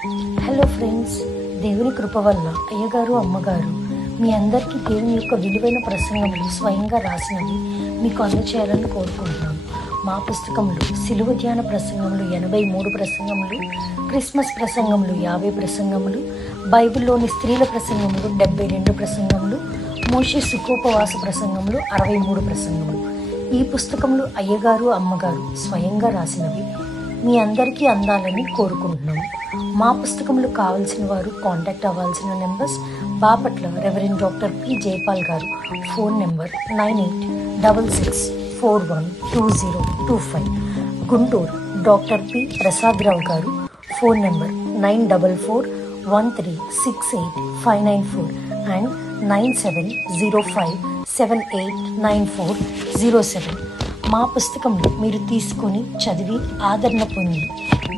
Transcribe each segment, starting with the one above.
Hello friends, దేవుని కృప వల్ల అయ్యగారు అమ్మగారు మీ అందరికీ దేవుని యొక్క విలువైన ప్రసంగములు స్వయంగా రాసినవి మీకు అందచేయాలని కోరుకుంటున్నాను. మా పుస్తకంలో సిలువ ధ్యాన ప్రసంగములు 83 ప్రసంగములు, క్రిస్మస్ ప్రసంగములు 50 ప్రసంగములు, బైబిల్లోని స్త్రీల ప్రసంగములు 72 ప్రసంగములు, మోషే సుఖోపవాస ప్రసంగములు 63 ప్రసంగములు. ఈ పుస్తకములు అయ్యగారు అమ్మగారు స్వయంగా రాసినవి మీ అందరికీ అందాలని కోరుకుంటున్నాము. మా పుస్తకములు కావాల్సిన వారు కాంటాక్ట్ అవ్వాల్సిన numbers: Bapatla reverend doctor P Jaipal గారు, phone number 9866412025. Guntur doctor P Prasadarao గారు, ఫోన్ నెంబర్ 9413685994 అండ్ 9705789407. మా పుస్తకంలో మీరు తీసుకొని చదివి ఆదరణ పొంది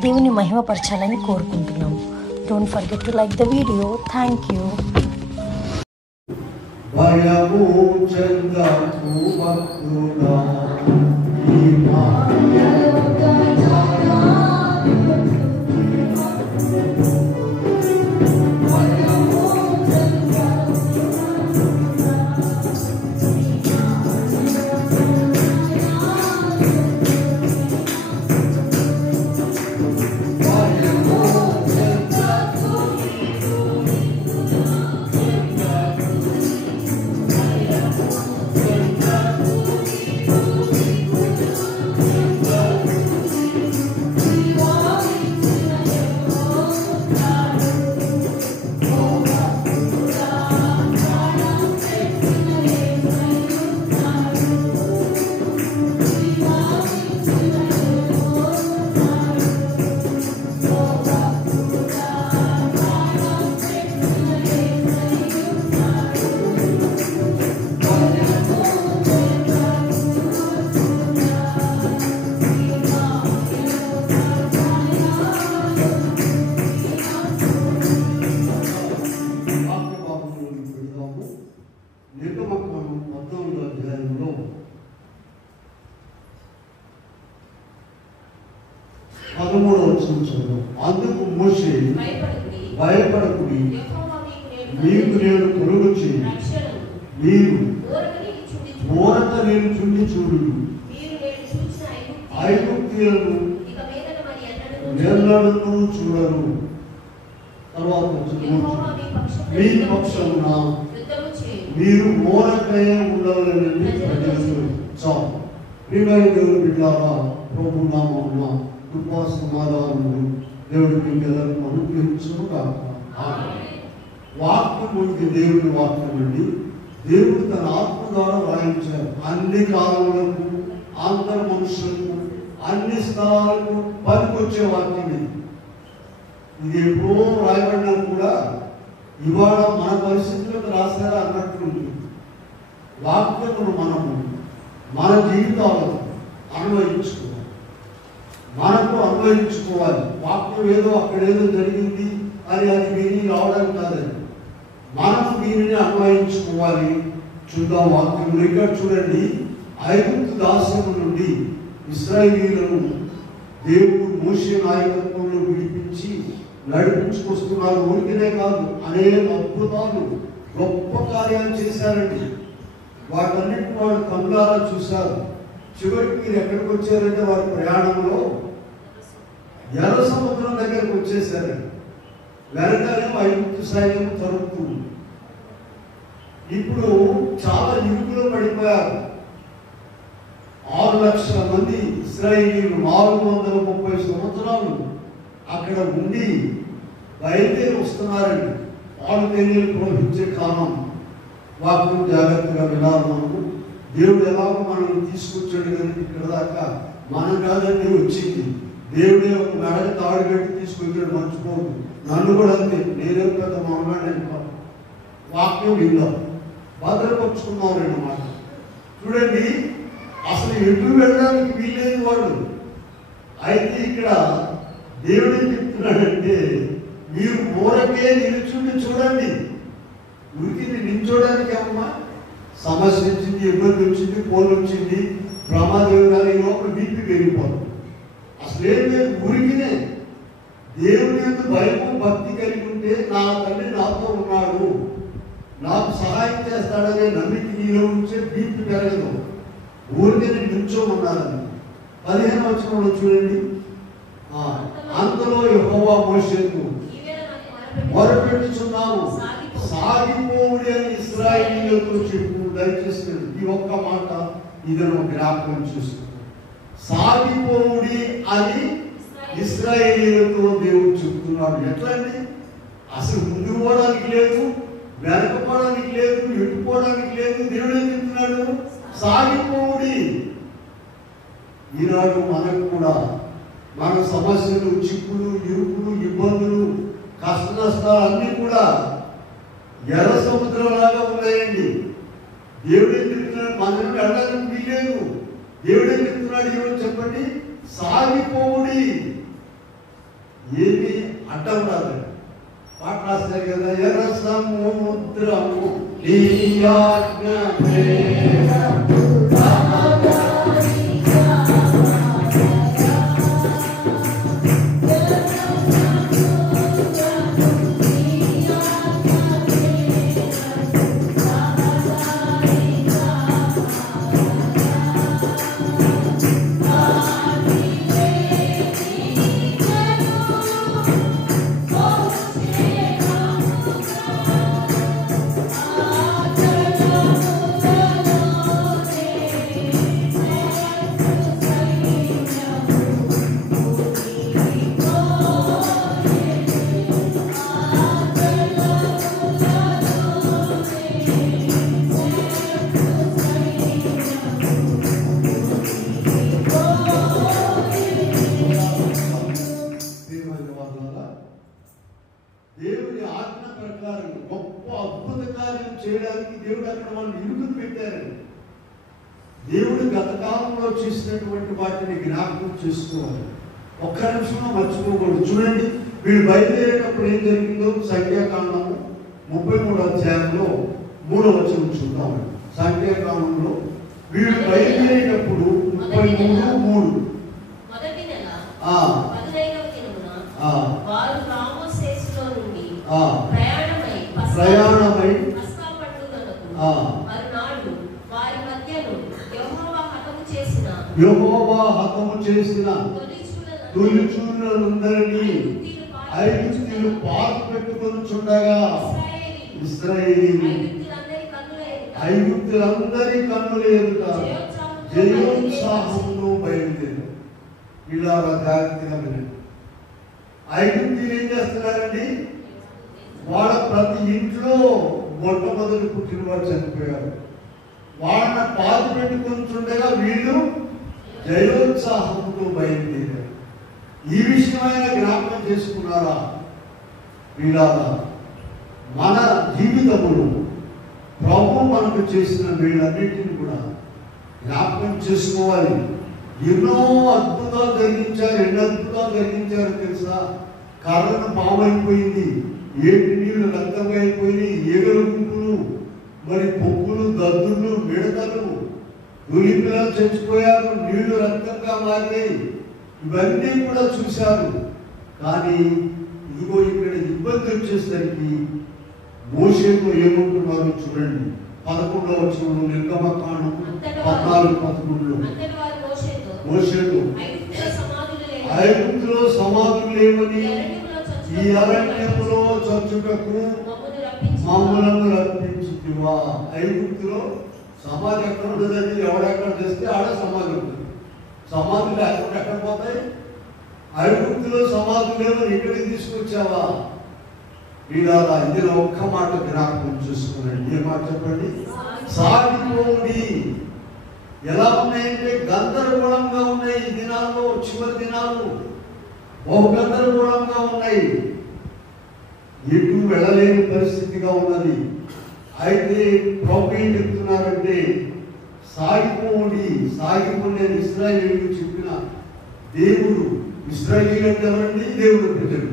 దేవుని మహిమపరచాలని కోరుకుంటున్నాము. Don't forget to like the video. Thank you. నిర్గమకాండం 19వ అధ్యాయంలో 13వ వచనం చదువు. అందుకు మోషే, భయపడకుడి, మీకు నేను తొలగించి మీరు ఊరట నేను చుండి చూడు, ఐగుప్తీయులను ఎన్నడూ చూడరు. తర్వాత మీ పక్షమున మీరు ఊరకయే ఉండాలని చాలు. ప్రియమైన దేవుని బిడ్డలారా, ప్రభు నామమున కృపా సమాధానములు దేవుడికి అందరికీ అనుగ్రహించును గాక. వాక్యం ఉంది, దేవుని వాక్యం అండి. దేవుడు తన ఆత్మ ద్వారా వ్రాయించారు. అన్ని కాలములకు, అందరు మనుషులకు, అన్ని స్థలాలకు పనికొచ్చే వాక్యం ఇది ఎప్పుడో రాయబడినా కూడా ఇవాళ మన పరిస్థితులకు రాస్తారా అన్నట్టుంది. వాక్యమును మనము మన జీవితాలను అన్వయించుకోవాలి, మనకు అన్వయించుకోవాలి. వాక్యం ఏదో అక్కడేదో జరిగింది అని అది విని రావడం కాదండి, మనం దీనిని అన్వయించుకోవాలి. చూద్దాం వాక్యంలో. ఇక్కడ చూడండి, ఐగుప్తు దాస్యము నుండి ఇశ్రాయేలీయులను దేవుడు మోషే నాయకత్వంలో విడిపించి నడిపించుకొస్తున్నారు. ఊరికినే కాదు, అనేక అద్భుతాలు, గొప్ప కార్యాలు చేశారండి. వాటన్నిటిని వాడు కనులారా చూశారు. చివరికి మీరు ఎక్కడికి వచ్చారంటే వారి ప్రయాణంలో ఎర్ర సముద్రం దగ్గరకు వచ్చేసారండి. వెనకాలే ఐగుప్తు సైన్యం తరుపుతుంది. ఇప్పుడు చాలా ఇరుకులో పడిపోయారు. 6 లక్షల మంది ఇశ్రాయేలీయులు 430 సంవత్సరాలు అక్కడ ఉండి బయలుదేరి వస్తున్నారండి. వాళ్ళు తెలియని ప్రవహించే కాలం. వాక్యం జాగ్రత్తగా వినాలి. మనము దేవుడు ఎలాగో మనం తీసుకొచ్చాడు కానీ ఇక్కడ దాకా మనం కాదండి వచ్చింది. దేవుడే ఒక మెడకి తాడు కట్టి తీసుకొచ్చాడు, మర్చిపోదు. నన్ను కూడా అంతే, నేనే పెద్ద మామగాడు. వాక్యం విందాం, భద్రపరుచుకున్నారు అన్నమాట. చూడండి, అసలు ఎటు వెళ్ళడానికి వీలేదు వాడు. అయితే ఇక్కడ దేవుడు ఏం చెప్తున్నాడంటే, మీరు ఊరకే నిలుచుండి చూడండి. ఉరికి నిల్చోడానికి అమ్మా సమస్య వచ్చింది, ఇబ్బంది వచ్చింది, పోలు వచ్చింది, ప్రమాదం కానీ లోపల బీపీ పెరిగిపోతుంది. అసలు ఏం లేదు, ఊరికినే దేవుని యొక్క భయం నా తండ్రి నాతో ఉన్నాడు, నాకు సహాయం చేస్తాడనే నమ్మిక నీలో ఉంచే బీపీ పెరగదు. ఊరికే నిల్చోమన్నారని 15వ వచనంలో చూడండి. అంతలో యెహోవా మోషేకు మొరపెట్టుచున్నాము, సాగిపోవుడి అని ఇశ్రాయేలీయులతో చెప్పు. దయచేసి ఈ ఒక్క మాట ఇదను జ్ఞాపకం చేసుకో. సాగిపోవుడి అని ఇశ్రాయేలీయులతో దేవుడు చెప్తున్నాడు. ఎట్లా అండి? అసలు ముందుకు పోవడానికి లేదు, వెనకపోవడానికి లేదు, ఎట్టుకోవడానికి లేదు. దేవుడు ఏం చెప్తున్నాడు? సాగిపోవుడి. ఈనాడు మనకు కూడా మన సమస్యలు, చిక్కులు, ఇరుకులు, ఇబ్బందులు, కష్ట నష్టాలు అన్నీ కూడా ఎర్ర సముద్రంలాగా ఉన్నాయండి. దేవుడు ఏం చెప్తున్నాడు? మనం వెళ్ళడానికి వీలేదు. దేవుడు ఏం చెప్తున్నాడు? ఏమో చెప్పండి. సాగిపోవుడి. ఏమి అడ్డం రాదు. పాట రాస్తారు కదా, ఎర్ర సముద్రము నీ ఆజ్ఞ దేవుని ఆజ్ఞ ప్రకారం గొప్ప అద్భుత కార్యం చేయడానికి దేవుడు అక్కడ వాళ్ళు ఇరుకులు పెట్టారు. దేవుడు గత కాలంలో చేసినటువంటి వాటిని జ్ఞాపకం చేసుకోవాలి. ఒక్క నిమిషంలో మర్చిపోకూడదు. చూడండి, వీళ్ళు బయలుదేరేటప్పుడు ఏం జరిగిందో సంఖ్యాకాండము 33వ అధ్యాయంలో 3వ వచనం చూద్దాం. సంఖ్యాకాండంలో వీళ్ళు బయలుదేరేటప్పుడు 33:3 ప్రయాణమై యెహోవా హతము చేసిన తొలిచూరులందరినీ ఐగుప్తీయులు పాత పెట్టుకొనుచుండగా ఐగుప్తులందరి కన్నుల ఎదుట జయోత్సాహమును బయలుదేరు. ఇలా జాగ్రత్తగా వినండి. ఐగుప్తీయులు ఏం చేస్తున్నారండి? వాళ్ళ ప్రతి ఇంట్లో మొట్టమొదటి పుట్టినవాడు చనిపోయారు. వాళ్ళని పాత పెట్టుకుంటుండగా వీళ్ళు జయోత్సాహంతో బయలుదేరారు. ఈ విషయమైన జ్ఞాపకం చేసుకున్నారా? వీళ్ళారా మన జీవితములు ప్రభు మనకు చేసిన వీళ్ళన్నింటినీ కూడా జ్ఞాపకం చేసుకోవాలి. ఎన్నో అద్భుతాలు జరిగించారు. ఎన్ని అద్భుతాలు జరిగించారో తెలుసా? కర్రను పామైపోయింది, ఏటి నీళ్లు రక్తంగా అయిపోయినాయి, ఏగల గుంపులు, మరి పొక్కులు, దద్దులు, మిడతలు, తొలి పిల్లలు చచ్చిపోయారు, నీళ్లు రక్తంగా మారినాయి. ఇవన్నీ కూడా చూశారు. కానీ ఇదిగో ఇక్కడ ఇబ్బంది వచ్చేసరికి మోషేతో ఏమంటున్నారో చూడండి. 11వ వచనంలో నిర్గమకాండం 14-11 మోషేతో ఐగుప్తులో సమాధులు లేవని ఈ అరణ్యములో చచ్చుటకు మమ్మలను రప్పించుతివా. ఐగుప్తులో సమాధి ఎక్కడ ఉండదండి? ఎవడెక్కడ చేస్తే ఆడ సమాధి ఉంటుంది. సమాధులు లేకుండా ఎక్కడ పోతాయి? ఐగుప్తులో సమాధులు లేవని ఇక్కడికి తీసుకొచ్చావా? ఇలా ఇందులో ఒక్క మాట జ్ఞాపకం చూసుకోనండి. ఏ మాట చెప్పండి? సాగిపోండి. ఎలా ఉన్నాయంటే గందరగోళంగా ఉన్నాయి. ఈ దినాల్లో చివరి దినాలు బహు గందరగోళంగా ఉన్నాయి. ఎటు వెళ్ళలేని పరిస్థితిగా ఉన్నది. అయితే ప్రభు ఏం చెప్తున్నారంటే సాగిపోండి. సాగిపోండి అని ఇశ్రాయేలీయులు చెప్పిన దేవుడు. ఇశ్రాయేలీయులు అంటే ఎవరండి? దేవుడు ప్రజలు.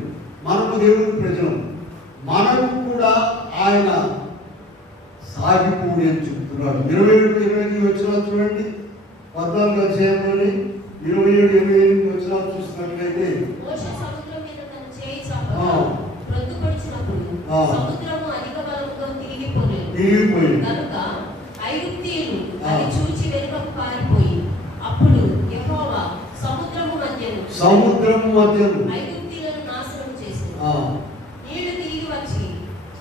మనము దేవుడు ప్రజలు. మనకు కూడా ఆయన సాగిపోండి అని చెప్తున్నాడు. 27-28 వచనాలు చూడండి. 14వ అధ్యాయంలోని 27-28 వచనాలు చూసినట్లయితే సముద్రము అధిక బలముతో తిరిగిపోయింది కనుక ఐగుప్తీయులు అది చూచి వెనుకకు పారిపోయి అప్పుడు యెహోవా సముద్రము మధ్యను ఐగుప్తీయులను నాశనం చేశాడు. నీళ్లు తిరిగి వచ్చి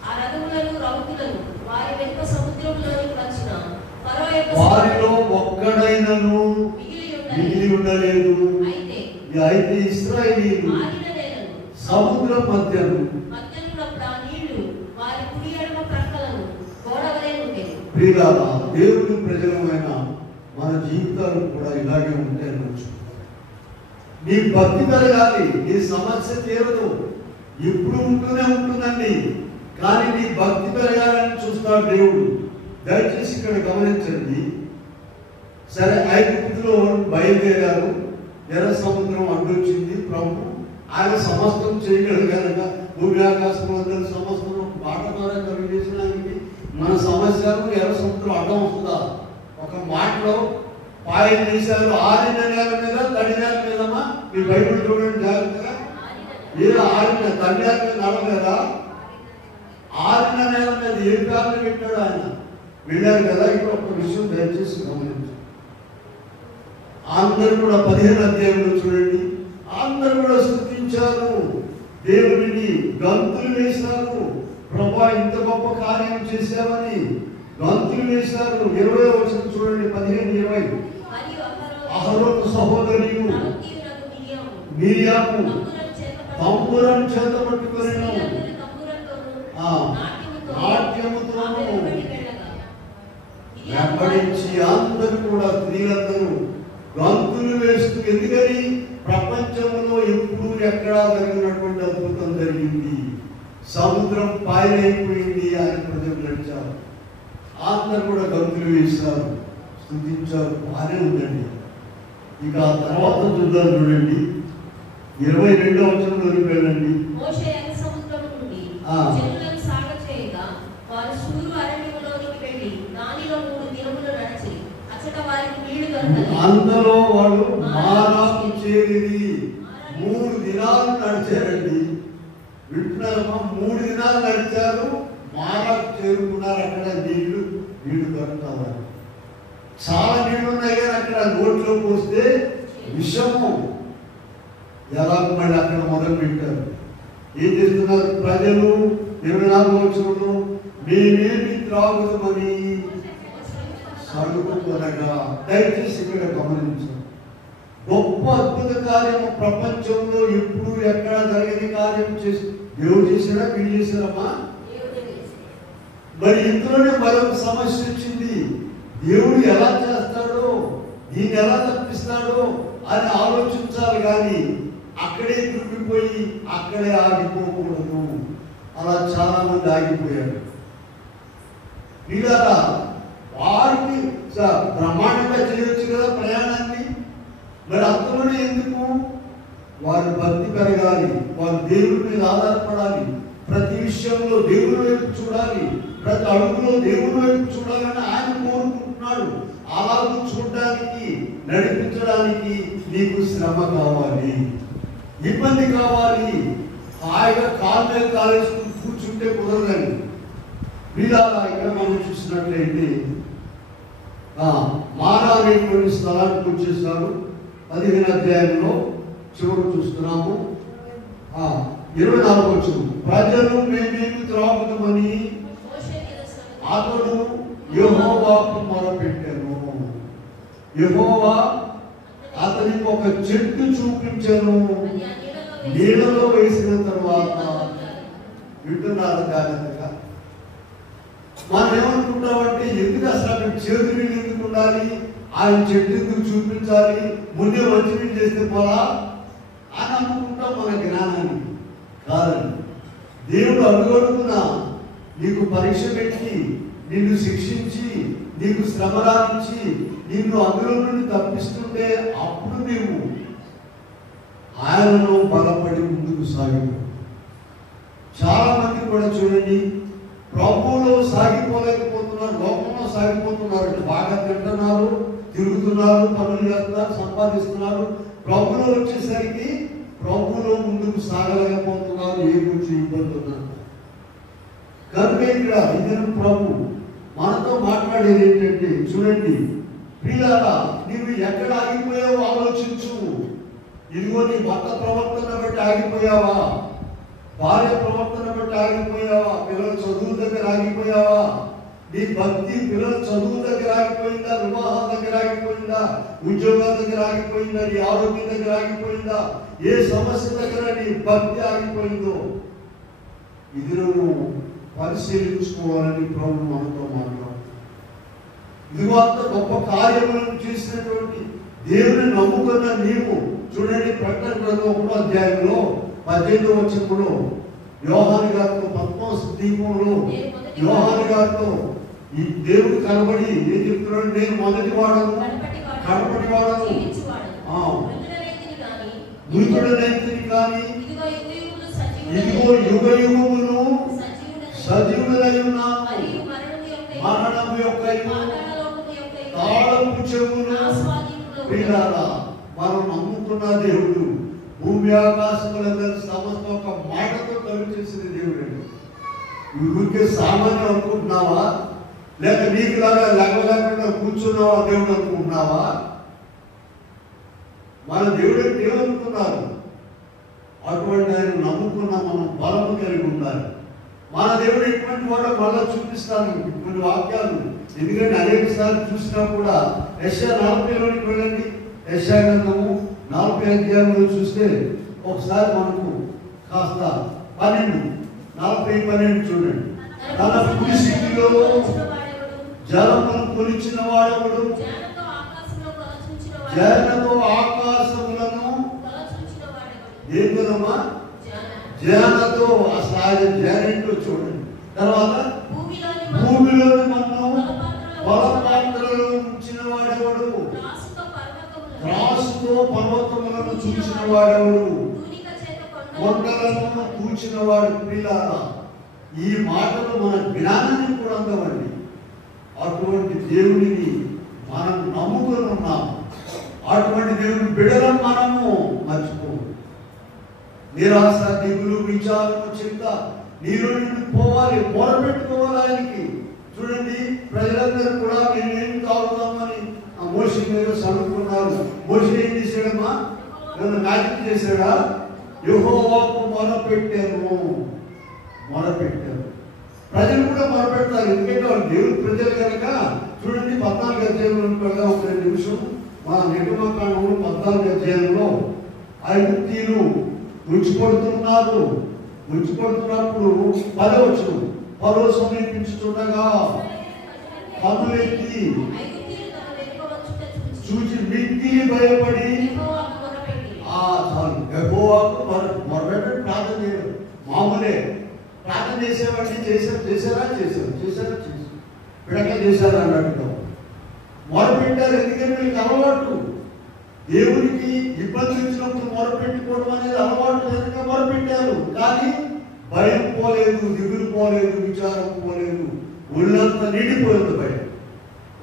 ఆ రథములను రౌతులను వారి వెనుక సముద్రంలోనికి వచ్చిన ఫరో యొక్క వారిలో ఒక్కడైనను మిగిలి ఉండలేదు. అయితే ఇశ్రాయేలీయులు సముద్రం మధ్యను నీళ్లు వారి కుడి ఎడమ ప్రక్కలను గోడవలే ఉండేది. ప్రియులారా, దేవుని ప్రజలమైన మన జీవితాలు కూడా ఇలాగే ఉంటాయి. నీ భక్తి పెరగాలి, నీ సమస్య తీరదు, ఎప్పుడు ఉంటూనే ఉంటుందండి. కానీ నీ భక్తి పెరగాలని చూస్తాడు దేవుడు. దయచేసి ఇక్కడ గమనించండి. సరే, ఐగుప్తులో బయలుదేరారు, ఎర్ర సముద్రం అడ్డొచ్చింది. ప్రభు ఆయన సమస్తం చేయగలరు కనుక భూమి ఆకాశం సమస్తం మాట ద్వారా కలిగేసిన మన సమస్యలు ఎర్ర సముద్రం అడ్డం వస్తుందా? ఒక మాటలో పాయలు తీశారు. ఆరిన నేల మీద తడి నేల మీదమా? మీ బైబిల్ చూడండి జాగ్రత్తగా. ఏదో ఆరిన తడి నేల మీద నడవలేదా? ఆరిన నేల మీద ఏ ప్యాలు పెట్టాడు ఆయన? వెళ్ళారు కదా. ఇక్కడ ఒక విషయం దయచేసి గమనించండి. అందరూ కూడా 15 అధ్యాయంలో చూడండి, అందరూ కూడా స్తుతించారు, దేవుడిని గంతులు వేశారు. ప్రభా, ఇంత గొప్ప కార్యం చేశామని గంతులు వేశారు. 20వ వచనం చూడండి, 15-20. అహరోను సహోదరి మిరియాము తంబురను చేత పట్టుకొని నాట్యముతోను వెంబడించి అందరూ కూడా స్త్రీలందరూ గంతులు వేస్తూ, ఎందుకని ప్రపంచంలో ఎప్పుడు ఎక్కడా జరిగినటువంటి అద్భుతం జరిగింది. సముద్రం పాయలైపోయింది, ఆయన ప్రజలు నడిచారు. అందరూ కూడా గంతులు వేశారు, స్తుతించారు. బాగానే ఉందండి. ఇక ఆ తర్వాత చూద్దాం. చూడండి, 22వ వచనంలోకి వెళ్ళండి. అందులో వాళ్ళు మారాకు చేరి 3 దినాలు నడిచారండి. వింటున్నారమ్మా? 3 దినాలు నడిచారు, మారాకు చేరుకున్నారు. అక్కడ నీళ్లు దొరుకుతారు. చాలా నీళ్లు ఉన్నాయి కానీ అక్కడ నోట్లో పోస్తే విషము. ఎలా మళ్ళీ అక్కడ మొదలు పెట్టారు. ఏం చేస్తున్నారు ప్రజలు? 24వ వచనంలో మేమేమి త్రాగుదామని సడుగుకొనగా. దయచేసి ఇక్కడ గమనించండి. గొప్ప అద్భుత కార్యము ప్రపంచంలో ఎప్పుడు ఎక్కడ జరిగిన కార్యం చేసి దేవుడు చేశాడా? వీళ్ళు చేశారమ్మా? మరి ఇందులోనే మరొక సమస్య వచ్చింది. దేవుడు ఎలా చేస్తాడో, దీన్ని ఎలా తప్పిస్తాడో అని ఆలోచించాలి. కానీ అక్కడే కృంగిపోయి అక్కడే ఆగిపోకూడదు. అలా చాలా మంది ఆగిపోయారు. వీళ్ళారా వారికి బ్రహ్మాండంగా చేయొచ్చు కదా ప్రయాణాన్ని. మరి అంతలోనే ఎందుకు? వారి భక్తి పెరగాలి, వారు దేవుడి మీద ఆధారపడాలి, ప్రతి విషయంలో దేవుడి వైపు చూడాలి, ప్రతి అడుగులో దేవుడి వైపు చూడాలని ఆయన కోరుకుంటున్నాడు. అలాగూ చూడడానికి, నడిపించడానికి నీకు శ్రమ కావాలి, ఇబ్బంది కావాలి. హాయిగా కాలు మీద కాలేసుకుని కూర్చుంటే కుదరదండి. వీళ్ళ ఇక్కడ మనం చూసినట్లయితే మారా అనేటువంటి స్థలానికి వచ్చేసారు. 15వ అధ్యాయంలో చివరి చూస్తున్నాము. 24వ వచనం, ప్రజలు మేమేమి త్రాగుదామని అతడు యెహోవాకు మొరపెట్టాను. యెహోవా అతనికి ఒక చెట్టు చూపించాను. నీళ్ళలో వేసిన తర్వాత వింటున్నారు జాగ్రత్తగా. మనం ఏమనుకుంటామంటే, ఎందుకు అసలు అక్కడ చేతి నీళ్ళు ఎందుకు ఉండాలి, ఆయన చెట్టు ఎందుకు చూపించాలి, ముందే మంచి నీళ్ళు చేస్తే పోలా అని అనుకుంటాం మన జ్ఞానాన్ని. కాదండి, దేవుడు అడుగడుగున నీకు పరీక్ష పెట్టి, నిన్ను శిక్షించి, నీకు శ్రమ రానిచ్చి, నిన్ను అందులో నుండి తప్పిస్తుంటే అప్పుడు నీవు ఆయనలో బలపడి ముందుకు సాగు. చాలా మంది కూడా చూడండి, ప్రభువులో సాగిపోలేకపోతున్నారు, లోకంలో సాగిపోతున్నారు. బాగా తింటున్నారు, తిరుగుతున్నారు, పనులు చేస్తున్నారు, సంపాదిస్తున్నారు. ప్రభువులో వచ్చేసరికి ప్రభువులో ముందుకు సాగలేకపోతున్నారు. ఏ కొంచెం ఇబ్బంది ఉన్నారు. కనుక ఇక్కడ ఇదిన ప్రభు మనతో మాట్లాడేది ఏంటంటే, చూడండి ప్రియులారా, నీవు ఎక్కడ ఆగిపోయావో ఆలోచించు. ఇదిగో నీ భర్త ప్రవర్తన బట్టి ఆగిపోయావా, భార్య ప్రవర్తన బట్టి ఆగిపోయావా, పిల్లల చదువు దగ్గర ఆగిపోయావా, నీ భక్తి పిల్లల చదువు దగ్గర ఆగిపోయిందా, వివాహం దగ్గర ఆగిపోయిందా, ఉద్యోగాల దగ్గర ఆగిపోయిందా, నీ ఆరోగ్యం దగ్గర ఆగిపోయిందా, ఏ సమస్య దగ్గర నీ భక్తి ఆగిపోయిందో ఇది నువ్వు పరిశీలించుకోవాలని ప్రభు మనతో మాట్లాడు. ఇదిగో అంత గొప్ప కార్యములను చేసినటువంటి దేవుని నమ్ముకున్న నీవు చూడండి, ప్రకటన గ్రంథం 1వ అధ్యాయంలో 18వ వచనంలో యోహాను గారితో పద్మోస్ దీపంలో యోహాను గారితో ఈ దేవుడు కనబడి ఏం చెప్తున్నాడు, నేను మొదటి వాడను కడపటి వాడను, మృతుడనైతిని కానీ ఇదిగో యుగ యుగములు సజీవులై ఉన్నాను, మరణము యొక్క తాళపు చెవులు. ప్రియులారా, మనం నమ్ముకున్న దేవుడు భూమి ఆకాశములందరి సమస్త ఒక మాటతో కలుగు చేసిన దేవుడు అండి. ఊరికే సామాన్యం అనుకుంటున్నావా, లేక నీకులాగా లేకుండా కూర్చున్నావా దేవుడు అనుకుంటున్నావా? మన దేవుడు ఏమనుకున్నారు? అటువంటి ఆయన నమ్ముకున్న మనం బలము కలిగి ఉండాలి. మన దేవుడు ఎటువంటి వాడో మళ్ళా చూపిస్తాను కొన్ని వాక్యాలు, ఎందుకంటే అనేక సార్లు చూసినా కూడా. యెషయా 40లోనికి వెళ్ళండి. యెషయా గ్రంథము 40వ అధ్యాయంలో చూస్తే ఒకసారి మనకు కాస్త 12 చూడండి. తన కుడి స్థితిలో జలమును కొలిచిన వాడెవడు, జనతో ఆకాశములను ఏంటమ్మా జనతో జనంటో చూడండి. తర్వాత భూమిలోని మన్ను బలపాత్రలో ఉంచిన వాడెవడు, త్రాసుతో పర్వతములను చూచిన వాడెవడు, కొండలను కూర్చిన వాడు. ప్రియులారా, ఈ మాటలు మన జ్ఞానాన్ని కూడా అందవండి. అటువంటి దేవుడిని మనం నమ్ముకొని ఉన్నాము. అటువంటి దేవుని బిడలం మనము మర్చిపోము. నిరాశ, దిగులు, విచారము, చింత నీలో నుండి పోవాలి, మొరపెట్టుకోవాలి ఆయనకి. చూడండి, ప్రజలందరూ కూడా నేనేం తాగుతామని మోషే మీద చదువుకున్నారు. మోషే ఏం చేశాడమ్మా? నన్ను మ్యాజిక్ చేశాడా? యెహోవాకు మొరపెట్టాను. ప్రజలు కూడా మొరపెడతారు, ఎందుకంటే వాళ్ళు దేవుని ప్రజలు కనుక. చూడండి 14వ అధ్యాయంలో ఒక నిమిషం, మన నిర్గమకాండంలో 14వ అధ్యాయంలో ఐగుప్తీయులు ఉంచిపడుతున్నారు. ఉంచిపడుతున్నప్పుడు 10వ వచనం, ఫరో సమీపించుతుండగా కన్నులెత్తి చూచి మిక్కిలి భయపడి చాలు యెహోవాకు మొరపెట్టి ప్రార్థన చేయడం మామూలే. ప్రార్థన చేసేవాడిని చేశారా పిడక చేశారా అన్నట్టుగా మొరపెట్టారు. ఎందుకంటే వీళ్ళకి అలవాటు, దేవునికి ఇబ్బంది వచ్చినప్పుడు మొరపెట్టుకోవడం అనేది అలవాటు కనుక మొరపెట్టారు. కానీ భయం పోలేదు, దిగులు పోలేదు, విచారం పోలేదు, ఒళ్ళంతా నిండిపోయింది భయం.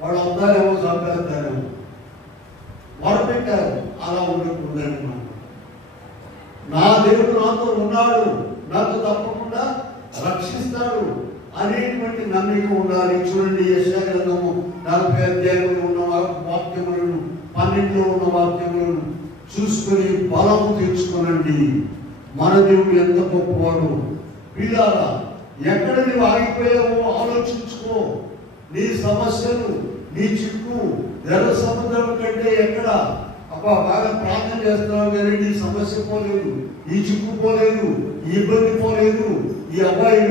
వాళ్ళు అందారేమో చంపేస్తారేమో మొరపెట్టారు. అలా ఉండకూడదని నా దేవుడు నాతో ఉన్నాడు, నాతో తప్పకుండా రక్షిస్తాడు అనేటువంటి నమ్మిక ఉండాలి. చూడండి, యెషయా గ్రంథము 40వ అధ్యాయంలో ఉన్న వాక్యములను 12లో ఉన్న వాక్యములను చూసుకొని బలము తెచ్చుకోనండి. మన దేవుడు ఎంత గొప్పవాడు. పిల్లారా, ఎక్కడ నీవు ఆగిపోయావో ఆలోచించుకో. నీ సమస్యలు, నీ చిక్కు ఎర్ర సముద్రం కంటే ఎక్కడ బాగా ప్రార్థన చేస్తున్నావు కానీ నీ సమస్య పోలేదు, ఈ చిక్కు పోలేదు, ఈ ఇబ్బంది పోలేదు, ఈ అబ్బాయి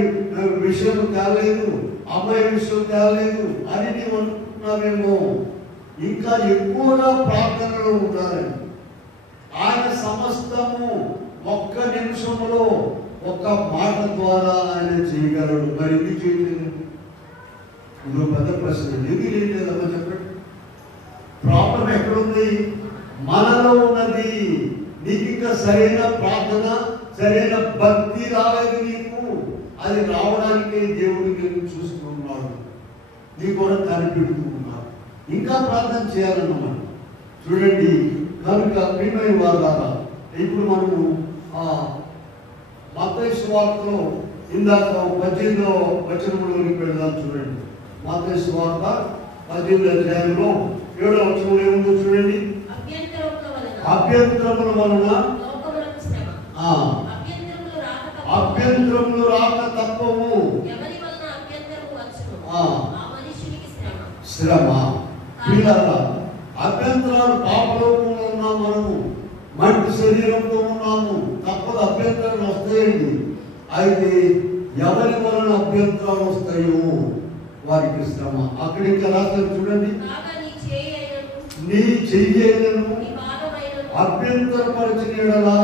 విషయం తేలేదు, అమ్మాయి విషయం తేలేదు అని నీవు అనుకుంటున్నావేమో. ఇంకా ఎక్కువగా ప్రార్థనలో ఉండాలని. ఆయన సమస్తము ఒక్క నిమిషంలో ఒక్క మాట ద్వారా ఆయన చేయగలడు. మరి ఎందుకు చేయలేదు? ఇందులో పెద్ద ప్రశ్న. ఎందుకు చేయలేదమ్మా చెప్పండి. ప్రాబ్లం ఎక్కడుంది? మనలో ఉన్నది. నీకు ఇంకా సరైన ప్రార్థన, సరైన భక్తి రాలేదు నీకు. అది రావడానికే దేవుడికి చూస్తున్నాడు, నీ కూడా కనిపెడుతూ ఉన్నాడు. ఇంకా ప్రార్థన చేయాలన్నమాట. చూడండి, కనుక ప్రియమైన వారు, ఇప్పుడు మనము మత్తయి సువార్తలో ఇందాక 18వ వచనంలోనికి వెళ్దాం చూడండి. మత్తయి సువార్త 18వ అధ్యాయంలో 7వ వచనంలో ఏముందో చూడండి. అభ్యంతరముల వలన అభ్యంతరములు రాక తప్పవు. శ్రమ. పిల్లరా, అభ్యంతరాలు పాపలోకంలో ఉన్నాం, మనము మంచి శరీరంతో ఉన్నాము, తప్పదు అభ్యంతరాలు వస్తాయండి. అయితే ఎవరి వలన అభ్యంతరాలు వస్తాయో వారికి శ్రమ. అక్కడ ఇంకా రాస్తారు చూడండి. నీ చెయ్యను అభ్యంతరపరిచిన ఎడలా,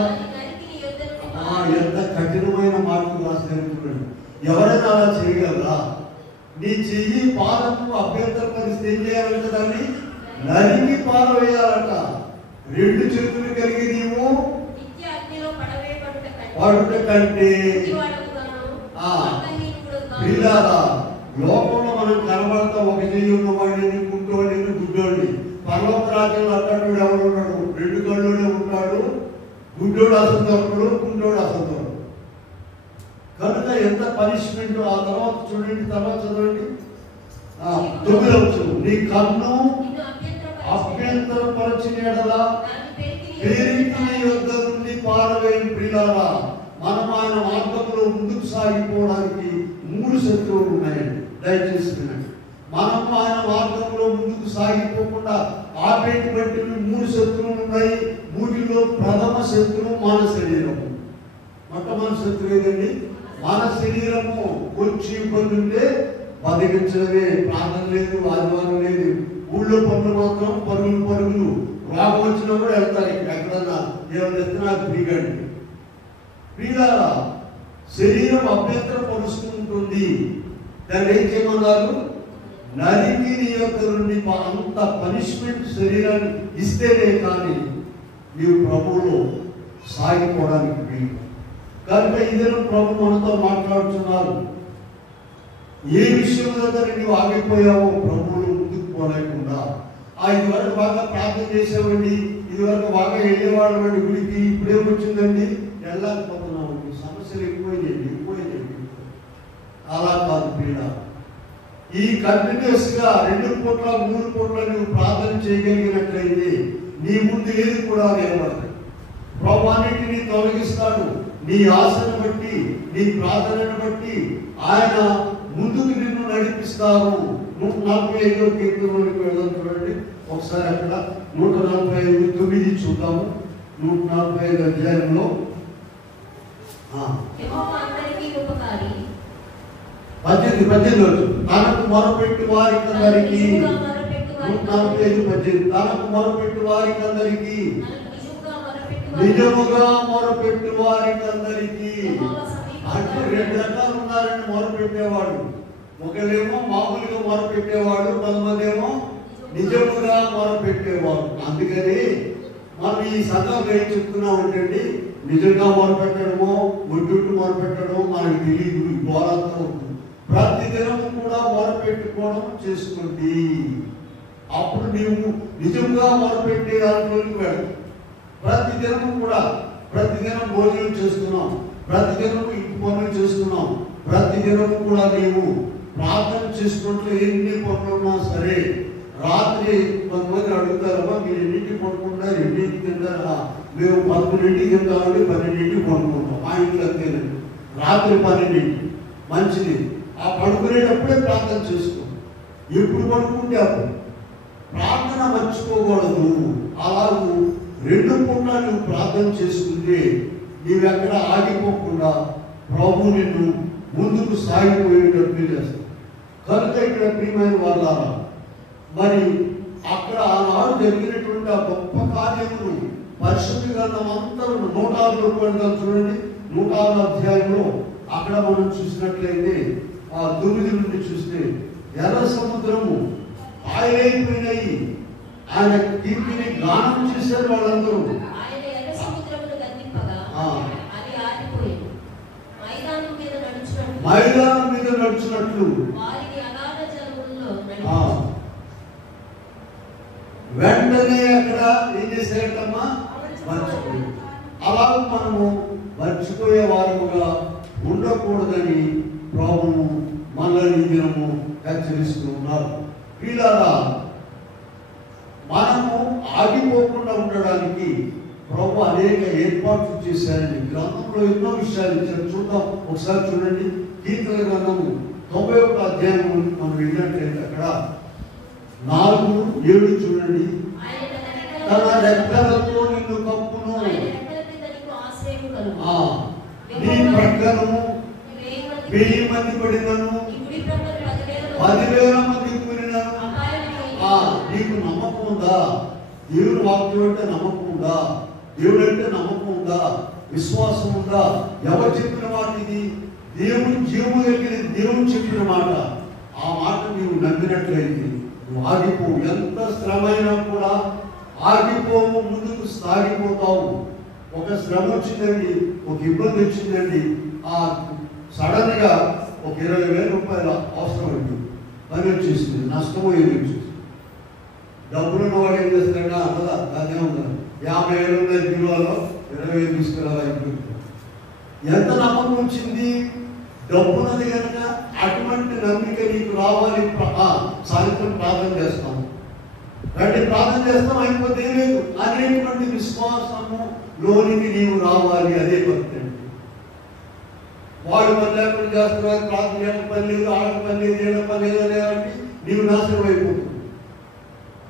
ఎంత కఠినమైన మాటలు రాస్తారు చూడండి. ఎవరైనా అలా చేయగలరా? నీ చెయ్యి పాదము అభ్యంతరపరిస్తే ఏం చేయాలంటే దాన్ని నరికి పారవేయాలట. 2 చేతులు కలిగి నీవు పడుట కంటే పిల్లారా, లోకంలో మనం కనబడతాం. ఒక చెయ్యి ఉన్నవాడిని, కుంటోడిని, గుడ్డోడిని. పర్లోక రాజ్యంలో అట్టడు ఎవరు ఉన్నాడు? 2 కళ్ళునే ఉంటాడు. గుడ్డోడు అసలు దొరకడు, కుంటోడు అసలు దొరకడు. కనుక ఎంత పనిష్మెంట్. ఆ తర్వాత చూడండి, తర్వాత చదవండి 9వ వచనం. నీ కన్ను అభ్యంతరపరిచిన ఎడలా పేరికి యొద్ద నుండి పారవేయు. ప్రియులారా, మనం ఆయన మార్గంలో ముందుకు సాగిపోవడానికి 3 శత్రువులు ఉన్నాయండి. దయచేసి వినండి. మనం ఆయన మార్గంలో ముందుకు సాగిపోకుండా ఆపేటువంటి 3 శత్రువులు ఉన్నాయి. వీటిలో ప్రథమ శత్రువు మన శరీరము. మొట్టమొదటి శత్రువు ఏదండి? మన శరీరము. కొంచెం ఇబ్బంది ఉంటే బతికించడమే. ప్రాణం లేదు, ఆదివారం లేదు, ఊళ్ళో పనులు మాత్రం పరుగులు. రోగం వచ్చినా కూడా వెళ్తారు. ఎక్కడన్నా ఏమైనా ఎత్తే నాకు పీకండి. పీడారా, శరీరం అభ్యంతరం పరుచుకుంటుంది. దాన్ని ఏం చేయమన్నారు? నరికి నీ యొక్క నుండి. అంత పనిష్మెంట్ శరీరాన్ని ఇస్తేనే కానీ నీవు ప్రభువులో సాగిపోవడానికి వీలు. కనుక ఇదేనా ప్రభు మనతో మాట్లాడుతున్నారు. ఏ విషయం దగ్గర నీవు ఆగిపోయావో ప్రభువులు ముందుకు పోలేకుండా. ఇదివరకు బాగా ప్రార్థన చేసామండి, ఇదివరకు బాగా వెళ్ళేవాళ్ళమండి గుడికి, ఇప్పుడేమొచ్చిందండి వెళ్ళలేకపోతున్నామండి, సమస్యలు ఎక్కువైనాయండి. అలా కాదు పీడ. ఈ కంటిన్యూస్ గా 2 పూట్ల 3 పూట్ల నువ్వు ప్రార్థన చేయగలిగినట్లయితే నీ ముందు ఏది కూడా లేవదు. ప్రభాన్నిటిని తొలగిస్తాడు. నీ ఆశను బట్టి, నీ ప్రార్థనను బట్టి ఆయన ముందుకు నిన్ను నడిపిస్తారు. 145వ కీర్తనలోకి వెళ్దాం చూడండి ఒకసారి. అక్కడ 145:9 చూద్దాము. 145 అధ్యాయంలో 18 తనకు మొరపెట్టి వారికందరికీ. 145:18 తనకు మొరపెట్టి వారికందరికీ, నిజముగా మొరపెట్టి వారికందరికీ. అంటే 2 రకాలు ఉన్నారండి మొరపెట్టేవాడు. ఒకరేమో మామూలుగా మొరపెట్టేవాడు, కొంతమంది ఏమో నిజముగా మొరపెట్టేవాడు. అందుకని మనం ఈ సంఘంలో ఏం చెప్తున్నాం అంటే, నిజంగా మొరపెట్టడమో ఒడ్డుట్టు మొరపెట్టడమో మనకు తెలియదు. గోరంతా ఉంటుంది. ప్రతి దినము కూడా మొరపెట్టుకోవడం చేసుకోండి. అప్పుడు నీవు నిజంగా మొరపెట్టే దాంట్లోకి వెళ్ళు. ప్రతి దినము కూడా, ప్రతిదినం భోజనం చేస్తున్నాం, ప్రతిదినం ఇంటి పనులు చేస్తున్నాం, ప్రతిదినము కూడా నీవు ప్రార్థన చేసుకుంటూ ఎన్ని పనులు ఉన్నా సరే. రాత్రి కొంతమంది అడుగుతారమ్మా, మీరు ఎన్నింటికి పడుకుంటారు, 2ంటికి తింటారా? మేము 11ంటికి తింటామండి, 12ంటికి పడుకుంటాం. మా ఇంట్లో అంతేనండి. రాత్రి 12ంటికి మంచిది. ఆ పడుకునేటప్పుడే ప్రార్థన చేసుకో. ఎప్పుడు పడుకుంటే అప్పుడు ప్రార్థన మర్చిపోకూడదు. అలాగూ 2 పూట్ల నువ్వు ప్రార్థన చేసుకుంటే నీవెక్కడ ఆగిపోకుండా ప్రభు నిన్ను ముందుకు సాగిపోయేటట్టు చేస్తావు. కనుక ఇక్కడ ప్రియమైన వాళ్ళారా, మరి అక్కడ ఆనాడు జరిగినటువంటి ఆ గొప్ప కార్యములు పరిశుద్ధ గ్రంథం అంతా 106 చూడండి. 106 అధ్యాయంలో అక్కడ మనం చూసినట్లయితే 9 నుండి చూస్తే, ఎర్ర సముద్రము ఆయనైపోయినాయి. ఆయన కీర్తిని గానం చేశారు వాళ్ళందరూ. మైదానం మీద నడుచున్నట్లు వెంటనే అక్కడ ఏం చేసేటమ్మా మర్చిపోయి. అలా మనము మర్చిపోయే వారముగా ఉండకూడదని ప్రభువు మనల్ని ఈ దినము హెచ్చరిస్తూ ఉన్నారు. వీళ్ళారా మనము ఆగిపోకుండా ఉండడానికి ప్రభు అనేక ఏర్పాట్లు చేశారండి. గ్రంథంలో ఎన్నో విషయాలు ఇచ్చారు. చూద్దాం, ఒకసారి చూడండి. కీర్తన గ్రంథము 91వ అధ్యాయం మనం వెళ్ళినట్లయితే అక్కడ 4:7 చూడండి. తన రెక్కలతో నిన్ను కప్పును, నీ ప్రక్కను 1000 మంది పడినను 10,000 మంది కూలినను. నీకు నమ్మకం ఉందా? దేవుని వాక్యం అంటే నమ్మకం ఉందా? దేవుడు అంటే నమ్మకం ఉందా? విశ్వాసం ఉందా? ఎవరు చెప్పిన మాట ఇది? దేవుడు జీవము కలిగిన దేవుడు చెప్పిన మాట. ఆ మాట నీవు నమ్మినట్లయితే నువ్వు ఆగిపోవు. ఎంత శ్రమ అయినా కూడా ఆగిపోవు, ముందుకు సాగిపోతావు. ఒక శ్రమ వచ్చిందండి, ఒక ఇబ్బంది వచ్చిందండి, సడన్ గా ఒక 20,000 రూపాయల అవసరం అండి, పని వచ్చేసింది, నష్టమో ఏమి వచ్చేసింది. డబ్బులున్న వాడు ఏం చేస్తాడా? అన్నదా అదే ఉందా? 50,000 ఉన్నాయి కిలోలో, 20,000 తీసుకురావాలి. ఎంత నమ్మకం వచ్చింది? డబ్బున్నది కనుక అటువంటి నమ్మిక నీకు రావాలి. సాయంత్రం ప్రార్థన చేస్తాం, రండి ప్రార్థన చేస్తాం, అయిపోతే లేదు అనేటువంటి విశ్వాసము లోనికి నీవు రావాలి. అదే భక్తి అండి. వాడు పని లేకుండా చేస్తున్నారు, ప్రార్థన చేయడం పని లేదు, ఆడడం పని లేదు, చేయడం పని లేదు అనేవాటి నీవు నాశనం అయిపోతుంది.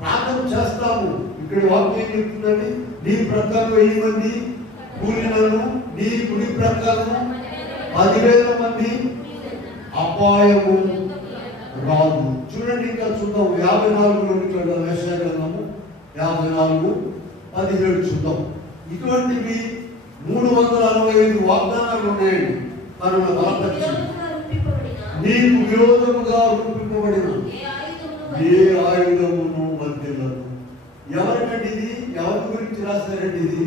ప్రార్థన చేస్తాము. ఇక్కడ వాక్యం చెప్తుందండి, నీ ప్రకారం 1000 మంది కూలినను, నీ కుడి ప్రకారం 10,000 మంది అపాయము రాదు. చూడండి, ఇంకా చూద్దాం. 54 చూద్దాం. యెషయా గ్రంథము 54:17 చూద్దాం. ఇటువంటివి 365 వాగ్దానాలు ఉన్నాయండి. కరుణ బలపరిచి నీకు విరోధముగా రూపింపబడిన ఏ ఆయుధమును మధ్యలను. ఎవరికండి ఇది? ఎవరి గురించి రాస్తారండి ఇది?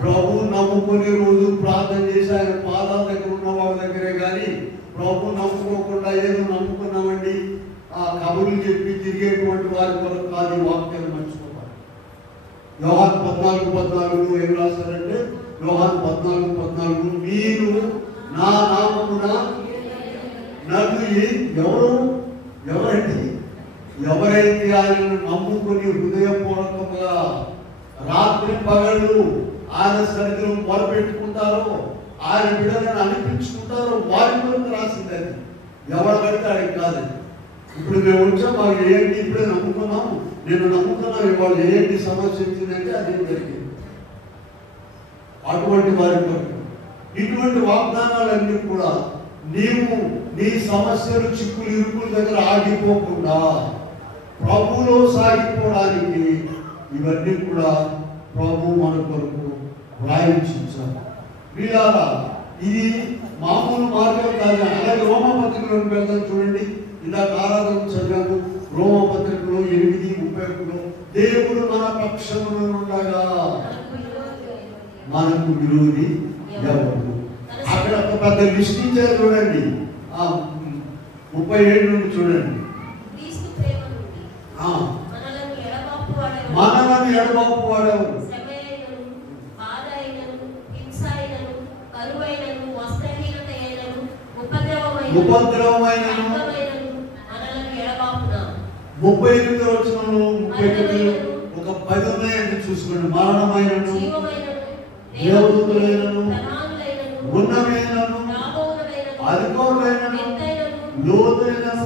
ప్రభు నమ్ముకునే రోజు ప్రార్థన చేసి ఆయన పాదాల దగ్గర ఉన్న వాళ్ళ దగ్గరే కానీ ప్రభు నమ్ముకోకుండా ఏదో నమ్ముకున్నామండి ఆ కబుర్లు చెప్పి తిరిగేటువంటి వారి కొరకు కాదు. వాక్యాలు మర్చిపోతారు. యోహాను 14:14 ఏం రాస్తారంటే, యోహాను 14:14 మీరు నా నామమున నన్ను ఎవరండి? ఎవరైతే ఆయనను నమ్ముకుని హృదయపూర్వకంగా రాత్రి పగళ్ళు ఆయన సన్నిధిలో మొరపెట్టుకుంటారో, ఆయన బిడ్డలను అనిపించుకుంటారో వారి కొరకు రాసింది. అది ఎవరు పడితే ఆయనకి కాదండి. ఇప్పుడు మేము వచ్చాం, మాకు ఏంటి ఇప్పుడే నమ్ముకున్నాము, నేను నమ్ముకున్నాను, ఇవాళ ఏంటి సమస్య వచ్చిందంటే అదే జరిగింది. అటువంటి వారి కొరకు ఇటువంటి వాగ్దానాలన్నీ కూడా నీవు నీ సమస్యలు, చిక్కులు, ఇరుకుల దగ్గర ఆగిపోకుండా ప్రభువులో సాగిపోవడానికి ఇవన్నీ కూడా ప్రభు మన కొరకు రాయించారు. వీళ్ళారా ఇది మామూలు మార్గం కాదు. అలాగే రోమపత్రికలోకి వెళ్తాం చూడండి. ఇందాక ఆరాధన చదివాము. రోమపత్రికలో 8:31 దేవుడు మన పక్షమున ఉండగా మనకు విరోధి ఎవరు? అక్కడ ఒక పెద్ద లిస్ట్ ఇచ్చారు చూడండి. 37 నుండి చూడండి. మనలను ఎడబాపు వాడేవారు ఉపద్రవమైనను 38వ వచనంలో 39 ఒక 10 ఉన్నాయండి చూసుకోండి. మరణమైనను, దేవదూతలైనను, ఉన్నమైనను, అధికారులైనను, లోతైనను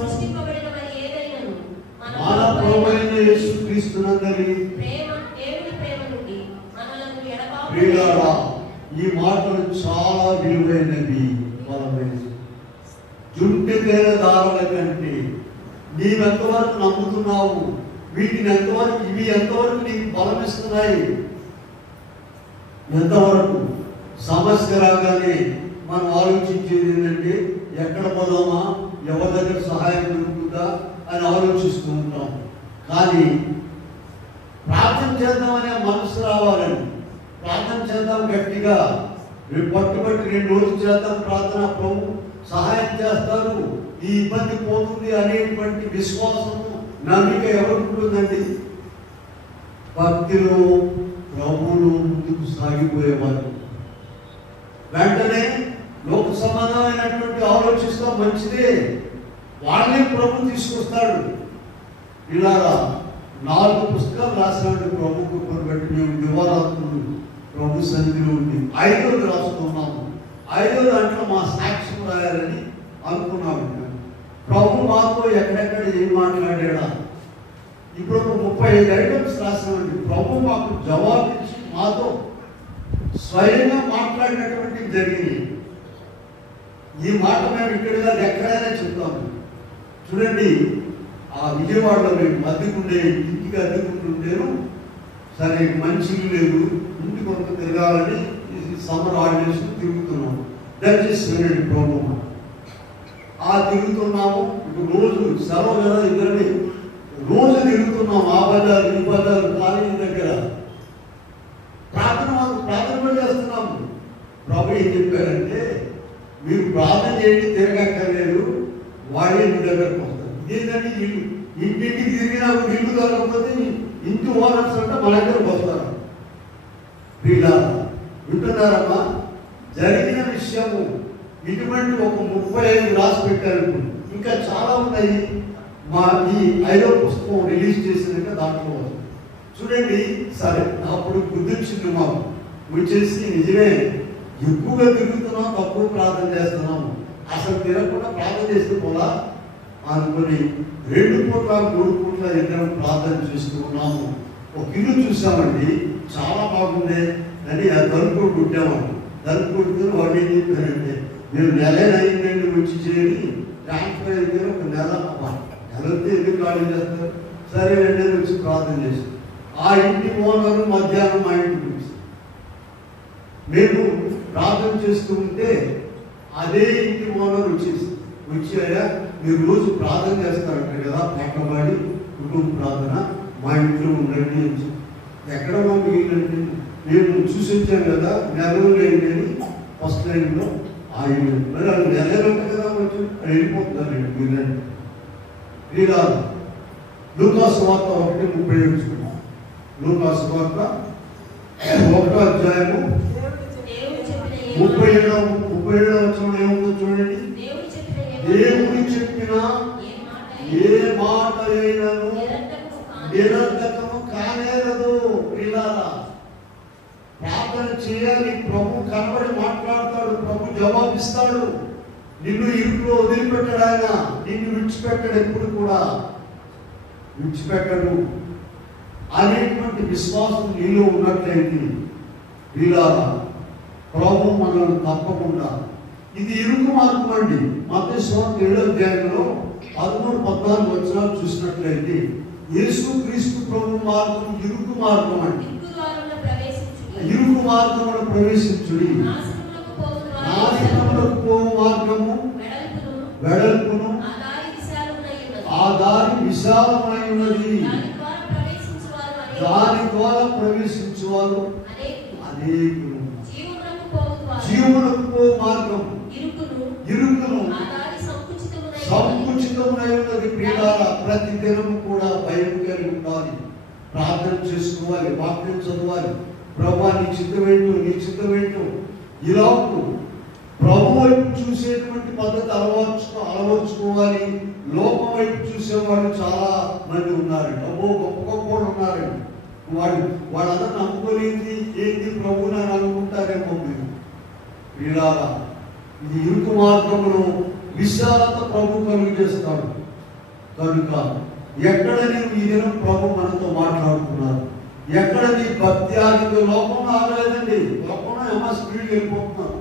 మన ప్రభువైన యేసుక్రీస్తునందరి ప్రియులారా, ఈ మాటలు చాలా విలువైనవి, బలమైనవి. జుంటి పేర దారుల కంటే నీవెంతవరకు నమ్ముతున్నావు? వీటిని ఎంతవరకు, ఇవి ఎంతవరకు నీకు బలమిస్తున్నాయి? ఎంతవరకు? సమస్య రాగానే మనం ఆలోచించేది ఏంటంటే ఎక్కడ పోదామా, ఎవరి దగ్గర సహాయం దొరుకుతుందా అని ఆలోచిస్తూ ఉంటాం. కానీ ప్రార్థన చేద్దామనే మనసు రావాలండి. ప్రార్థన చేద్దాం గట్టిగా, రేపు పట్టుబట్టి 2 రోజులు చేద్దాం ప్రార్థన, ప్రభు సహాయం చేస్తారు, ఈ ఇబ్బంది పోతుంది అనేటువంటి విశ్వాసము, నమ్మిక ఎవరికి ఉంటుందండి? భక్తిలో ప్రభువును ముందుకు సాగిపోయేవారు. వెంటనే లోక సమాధానం ఆలోచిస్తాం, మంచిదే. వాళ్ళని ప్రభు తీసుకొస్తాడు. ఇలా 4 పుస్తకాలు రాసినాడు ప్రభు కృపను బట్టి. మేము దివారాత్రులు ప్రభు సన్నిధిలో ఉండి 5వ రాస్తున్నాము. 5వ దాంట్లో మా సాక్ష్యం రాయాలని అనుకున్నాము. ప్రభు మాతో ఎక్కడెక్కడ ఏం మాట్లాడా. ఇప్పుడు 35 ఐటమ్స్ రాసామండి. ప్రభు మాకు జవాబిచ్చి మాతో స్వయంగా మాట్లాడినటువంటి జరిగింది. ఈ మాట మేము ఇక్కడ కాదు ఎక్కడైనా చెప్తాము. చూడండి, ఆ విజయవాడలో మేము అద్దెకుండే ఇంటికి అద్దెకుంటుంటేను, సరే మంచి ఇల్లు లేదు, ఇంటి కొంత తిరగాలని సమ్మర్ హాలిడేస్ తిరుగుతున్నాం. దయచేసి వినండి ప్రోగ్రాం. ఆ తిరుగుతున్నాము. ఇప్పుడు రోజు సెలవు కదా, ఇద్దరిని రోజు తిరుగుతున్నాం. ఆ బజారు ఈ బజారు కాలేజీ దగ్గర ప్రార్థన చేస్తున్నాము. ప్రభు ఏం చెప్పారంటే, మీరు ప్రార్థన చేయండి, తిరగక్కర్లేదు, వాడే మీ దగ్గరకు వస్తారు. ఇదేంటంటే ఇంటింటికి తిరిగినా ఇల్లు దొరకకపోతే ఇంటి ఓనర్స్ అంటే మన దగ్గరకు వస్తారు. వీళ్ళ వింటున్నారమ్మా, జరిగిన విషయము ఇటువంటి ఒక 35 రాసి పెట్టారు. ఇంకా చాలా ఉన్నాయి. మా ఈ 5వ పుస్తకం రిలీజ్ చేసినాక దాంట్లో చూడండి. సరే, అప్పుడు గుర్తించింది మాకు వచ్చేసి, నిజమే ఎక్కువగా తిరుగుతున్నాం, తక్కువ ప్రార్థన చేస్తున్నాము, అసలు తిరగకుండా ప్రార్థన చేస్తూ పోలా అనుకుని 2 పూట్ల 3 పూట్ల ఇద్దరం ప్రార్థన చేస్తూ ఉన్నాము. ఒక ఇల్లు చూసామండి, చాలా బాగుంది అని ఆ తలుపు కుట్టామండి. తలుపు కుట్టిన వాడు ఏం చెప్పారంటే, మీరు నెలైందండి వచ్చి చేరి ట్రాన్స్ఫర్ అయితే ఒక నెలతో ఎందుకు ఖాళీ చేస్తారు, సరే వెంటనే వచ్చి ప్రార్థన చేస్తాం. ఆ ఇంటి ఓనరు మధ్యాహ్నం మా ఇంటికి వచ్చి మేము ప్రార్థన చేస్తూ ఉంటే అదే ఇంటి ఓనర్ వచ్చాయా, మీరు రోజు ప్రార్థన చేస్తారంటారు కదా, పాటపాడి కుటుంబ ప్రార్థన మా ఇంట్లో ఉండండి అని చెప్పి. ఎక్కడ మాకు ఏంటంటే, మేము చూసి వచ్చాం కదా, నెలలో లేని ఫస్ట్ లైన్లో ఆ ఇల్లు, మరి అది నెలలో కదా కొంచెం వెళ్ళిపోతున్నారండి. వీళ్ళండి వీళ్ళ లూకాసు వార్త 1:37 చూసుకున్నాం. లూకాసు వార్త 1వ అధ్యాయము 37వ వచనంలో ఏముందో చూడండి. దేవుడు చెప్పిన ఏ మాట అయినను నిరర్ధకము కానేరదు. వీళ్ళారా, ప్రార్థన చేయాలి, ప్రభు కనబడి మాట్లాడతాడు, ప్రభు జవాబిస్తాడు. నిన్ను ఇరుకులో వదిలిపెట్టాడు ఆయన, నిన్ను విడిచిపెట్టాడు, ఎప్పుడు కూడా విడిచిపెట్టడు అనేటువంటి విశ్వాసం నీలో ఉన్నట్లయితే వీళ్ళారా, ప్రభు మనల్ని తప్పకుండా. ఇది ఇరుకు మార్గం అండి. మత్తయి సువార్త 7వ అధ్యాయంలో 13-14 వచనాలు చూసినట్లయితే, యేసు క్రీస్తు ప్రభు మార్గం ఇరుకు మార్గం అండి. ఇరుకు మార్గమును ప్రవేశించుడి, నాశనములకు పోవు మార్గము వెడల్పును, ఆ దారి విశాలమై ఉన్నది, దాని ద్వారా ప్రవేశించువారు అనేకులు. జీవమునకు పోవు మార్గం ఇరుకును, సంకుచితమునై ఉన్నది. ప్రియులారా, ప్రతి దినము కూడా భయం కలిగి ఉండాలి, ప్రార్థన చేసుకోవాలి, వాక్యం చదవాలి. ప్రభువా, నీ చిత్తమేంటో, నీ చిత్తమేంటో. ఇలాకు ప్రభు వైపు చూసేటువంటి పద్ధతి అలవర్చుకోవాలి. లోకం వైపు చూసేవాళ్ళు చాలా మంది ఉన్నారండి. అబ్బో, గొప్ప గొప్ప ఉన్నారండి. వాళ్ళందరూ నమ్ముకోలేంది ఏంది ప్రభు అని అనుకుంటారేమో మీరు. వీళ్ళారా, ఇది ఇరుకు మార్గంలో విశాలత ప్రభు కలుగు చేస్తాడు. కనుక ఎక్కడ నేను ఈ దినం ప్రభు మనతో మాట్లాడుతున్నారు, ఎక్కడ నీ భక్తి ఆగిందో. లోకంలో ఆగలేదండి. లోకంలో ఏమో స్పీడ్ వెళ్ళిపోతున్నాం.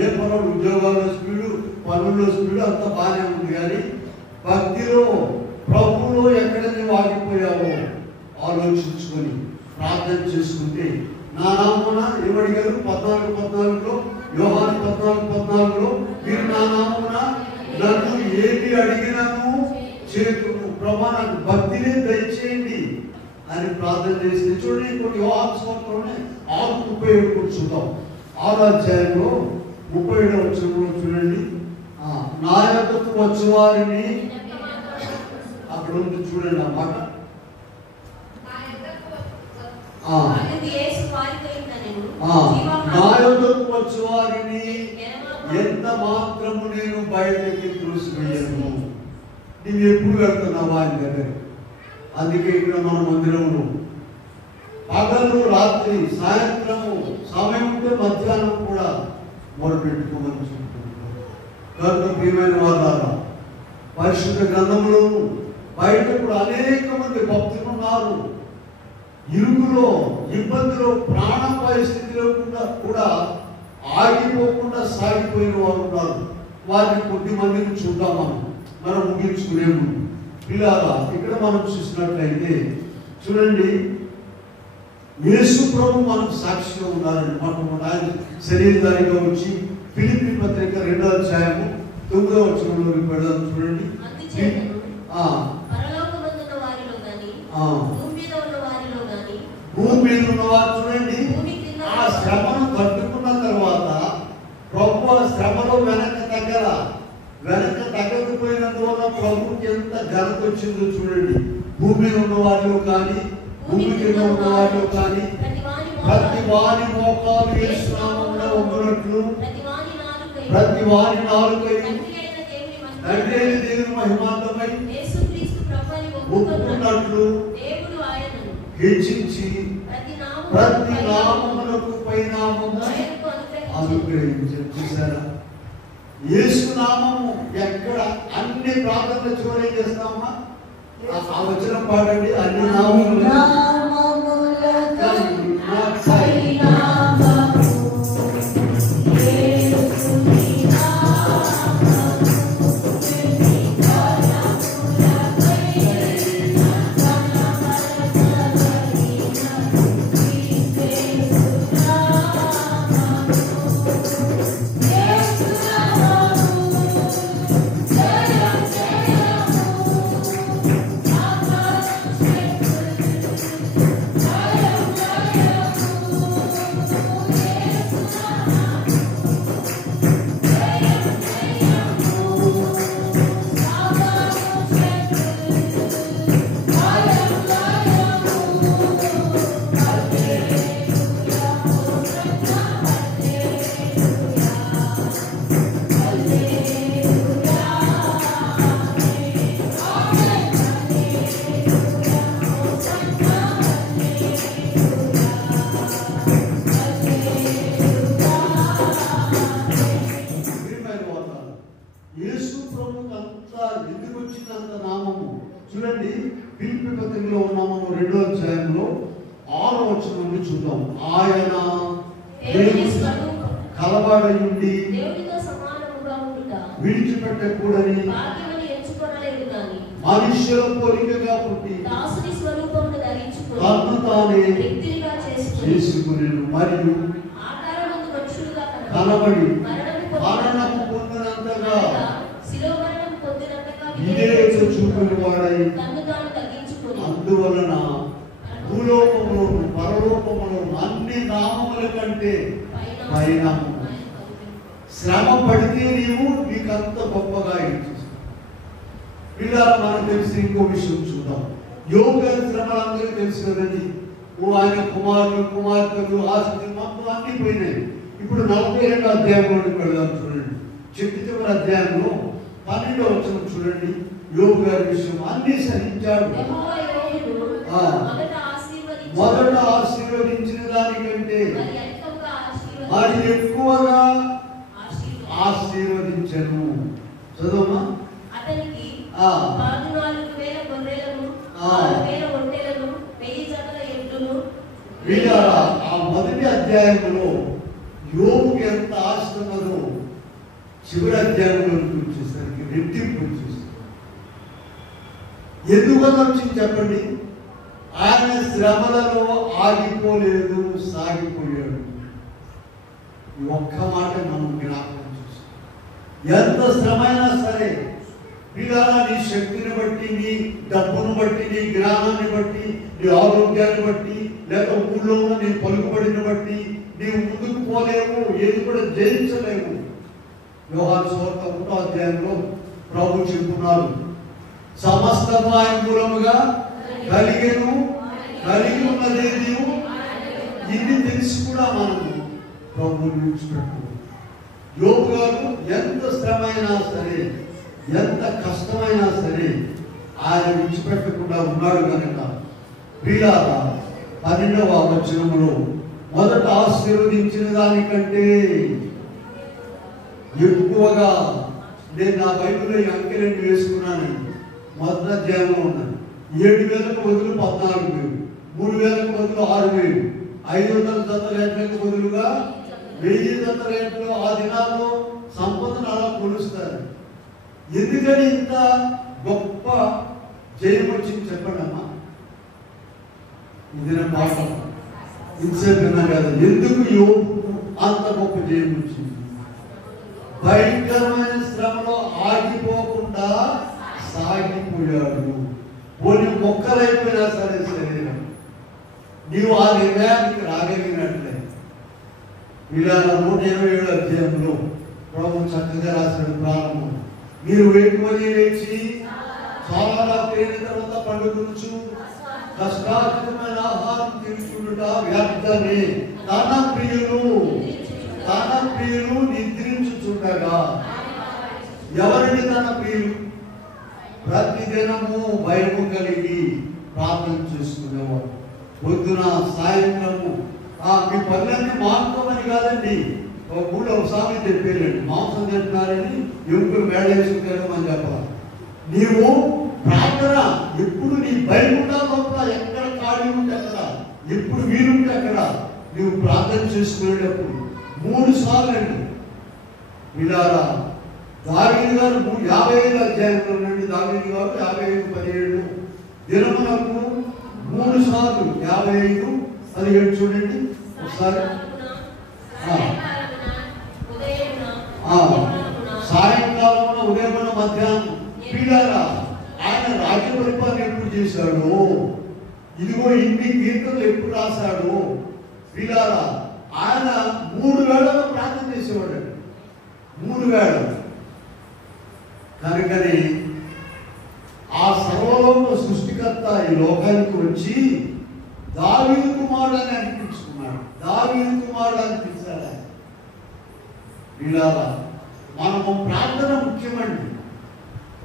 ఏ పనులు, ఉద్యోగాల్లో స్పీడు, పనుల్లో స్పీడు అంతా బాగానే ఉంది. కానీ భక్తిలో, ప్రభువులో ఎక్కడ నీవు ఆగిపోయావో ఆలోచించుకొని ప్రార్థన చేసుకుంటే, నా నామమున ఏమడిగారు 14:14లో, యోహాను 14:14లో, మీరు నా నామమున నన్ను ఏది అడిగినాను చేతును, ప్రభా నాకు భక్తినే దయచేయండి అని ప్రార్థన చేస్తే. చూడండి, ఇంకోటి యోహాను సువార్తలోనే 6:37 కూడా చూద్దాం. 6వ అధ్యాయంలో 37వ వచనంలో చూడండి. నా యొద్దకు వచ్చి వారిని, అక్కడ ఉంది చూడండి ఆ మాట. నా యొద్దకు వచ్చి వారిని ఎంత మాత్రము నేను బయటకి త్రోసివేయను. నీవు ఎప్పుడు వెళ్తున్నావా ఆయన దగ్గర? అందుకే ఇక్కడ మన మందిరంలో పగలు రాత్రి సాయంత్రము సమయం ఉంటే మధ్యాహ్నం కూడా మొరపెట్టుకోమని చెప్తున్నారు. కనుక ప్రియమైన వారు, పరిశుద్ధ గ్రంథంలో బయట కూడా అనేక మంది భక్తులు ఉన్నారు. ఇరుకులో ఇబ్బందిలో ప్రాణ పరిస్థితిలో కూడా ఆగిపోకుండా సాగిపోయిన వారు ఉన్నారు. వారిని కొద్ది మందిని చూద్దాం మనం ముగించుకునే ముందు. పిల్లారా, ఇక్కడ మనం చూసినట్లయితే చూడండి, యేసు ప్రభు మనకు సాక్షిగా ఉన్నారండి. మొట్టమొదటి ఆయన శరీరధారిగా వచ్చి ఫిలిప్పీ పత్రిక 2వ అధ్యాయము 9వ వచనంలోకి పెడదాం. చూడండి, భూమి మీద ఉన్నవారు చూడండి, ఆ శ్రమను తట్టుకున్న తర్వాత ప్రభు ఆ శ్రమలో వెనక తగ్గకపోయినందువల్ల ప్రభుకి ఎంత ఘనత వచ్చిందో చూడండి. భూమి మీద ఉన్న వారిలో కానీ భూమి కింద ఉన్న వారిలో కానీ ప్రతి వారి మోకాలు యేసు నామములో వంగునట్లు, ప్రతి వారి నాలుకై తండ్రి అయిన దేవుని మహిమార్థమై ఒప్పుకున్నట్లు హెచ్చించి ప్రతి నామములకు పైనామము అనుగ్రహించారు. చూసారా, యేసు నామము ఎక్కడ అన్ని ప్రార్థనలు చివరి చేస్తామా? ఆ వచనం పాడండి. అన్ని నామములు చూడండి. ఫిలిప్పీ పత్రికలో ఉన్నాము 2వ అధ్యాయంలో 6వ వచనం నుండి చూద్దాం. ఆయన కలవాడై ఉండి విడిచిపెట్టకూడని మనుష్యుల పోలికగా పుట్టి తన్ను తానే చేసుకునేను మరియు కనబడి మరణము పొందినంతగా చూపిన వాడై అందువలన భూలోకములోను పరలోకములోను అన్ని నామముల కంటే పైన శ్రమ పడితే నీకంత గొప్పగా ఇచ్చేస్తావు. ఇలా మనకు తెలిసి ఇంకో విషయం చూద్దాం. యోగ శ్రమలు అందరికీ తెలుసు కదండి. ఆయన కుమార్తెలు ఆస్తి మొత్తం అన్ని పోయినాయి. ఇప్పుడు 42వ అధ్యాయంలోకి వెళ్దాం. చూడండి, చివరి అధ్యాయంలో 12వ వచనం చూడండి. యోగు గారి విషయం అన్ని సహించాడు. మొదట ఆశీర్వదించిన దానికంటే మరి ఎక్కువగా ఆశీర్వదించను. చదవమా. ఆ మొదటి అధ్యాయంలో యోగుకి ఎంత ఆశ ఉన్నదో చివరి అధ్యాయంలో వచ్చేసరికి రెట్టింపు వచ్చేసి ఎందుకని వచ్చింది చెప్పండి. ఆయన శ్రమలలో ఆగిపోలేదు, సాగిపోయాడు. ఒక్క మాట మనం జ్ఞాపకం చూస్తాం. ఎంత శ్రమైనా సరే పిల్లలా నీ శక్తిని బట్టి, నీ డబ్బును బట్టి, నీ జ్ఞానాన్ని బట్టి, నీ ఆరోగ్యాన్ని బట్టి, లేక ఊళ్ళో ఉన్న నీ పలుకుబడిని బట్టి నీవు ముందుకు పోలేవు, ఏది కూడా జయించలేవు. యోహాను సువార్త 1వ అధ్యాయంలో ప్రభు చెప్తున్నారు, సమస్తము ఆయన మూలముగా కలిగి ఉన్నదే నీవు ఇది తెలిసి కూడా మనము ప్రభువుని విడిచిపెట్టు. యోబు గారు ఎంత శ్రమైనా సరే, ఎంత కష్టమైనా సరే ఆయన విడిచిపెట్టకుండా ఉన్నాడు కనుక ప్రియులారా 12వ వచనంలో మొదట ఆశీర్వదించిన దానికంటే ఎక్కువగా నేను నా బైబిల్లో ఈ అంకెలను వేసుకున్నాను. మొదటి అధ్యాయంలో ఉన్నాను. 7,000కు బదులు 14,000, 3,000కు బదులు 6,000, 500 జతల ఎడ్లకు బదులుగా 1000 జతల ఎడ్లు ఆ దినాల్లో సంపదను అలా కొలుస్తారు. ఎందుకని ఇంత గొప్ప జయం వచ్చింది చెప్పండి అమ్మా. ఇది నా పాట ఇంతసేపు విన్నా కదా. ఎందుకు యోబు అంత గొప్ప జయం వచ్చింది? భయంకరమైన శ్రమలో ఆగిపోకుండా సాగిపోయాడు. పోనీ మొక్కలైపోయినా సరే శరీరం నీవు ఆ నిర్ణయానికి రాగలిగినట్లే. ఇలా 127 అధ్యాయంలో ప్రభు చక్కగా రాసిన ప్రారంభం. మీరు వేకువని లేచి చాలా రాత్రి తర్వాత పండుకొనుచు కష్టార్జితమైన ఆహారం తీసుకుంట వ్యర్థమే. తన ప్రియులు నిద్రించుచుండగా. ఎవరిని తన ప్రియులు? ప్రతిదినము భయము కలిగి ప్రార్థన చేసుకునేవాడు. పొద్దున సాయంత్రము మీ పనులన్నీ మానుకోమని కాదండి. ఒక ఊళ్ళో ఒకసారి చెప్పేయండి, మాంసం తింటున్నారని ఎముకలు వేళేసుకుంటామని చెప్పాలి. నీవు ప్రార్థన ఎప్పుడు నీ భయం ఉండాలి తప్ప ఎక్కడ ఖాళీ ఉంటే అక్కడ, ఎప్పుడు వీలుంటే అక్కడ నీవు ప్రార్థన చేసుకునేటప్పుడు 3 సార్లు అండి. ఇలారా దావీదు గారు 55 అధ్యాయంలో నుండి దావీదు గారు 55:17 దినమునకు 3 సార్లు 55:17 చూడండి ఒకసారి. సాయంకాలం ఉదయమున మధ్యాహ్నం. పిల్లారా ఆయన రాజ్య పరిపాలన ఎప్పుడు చేశాడు? ఇదిగో ఇన్ని కీర్తనలు ఎప్పుడు రాశాడు? పిల్లారా ఆయన 3 వేళలు ప్రార్థన చేసేవాడు. 3 వేళలు. కనుకని ఆ సర్వలోక సృష్టికర్త ఈ లోకానికి వచ్చి దావీదు కుమారుడు అని అనిపించుకున్నాడు. దావీదు కుమారుడు అనిపించాడు. ఇలా మనము ప్రార్థన ముఖ్యమండి.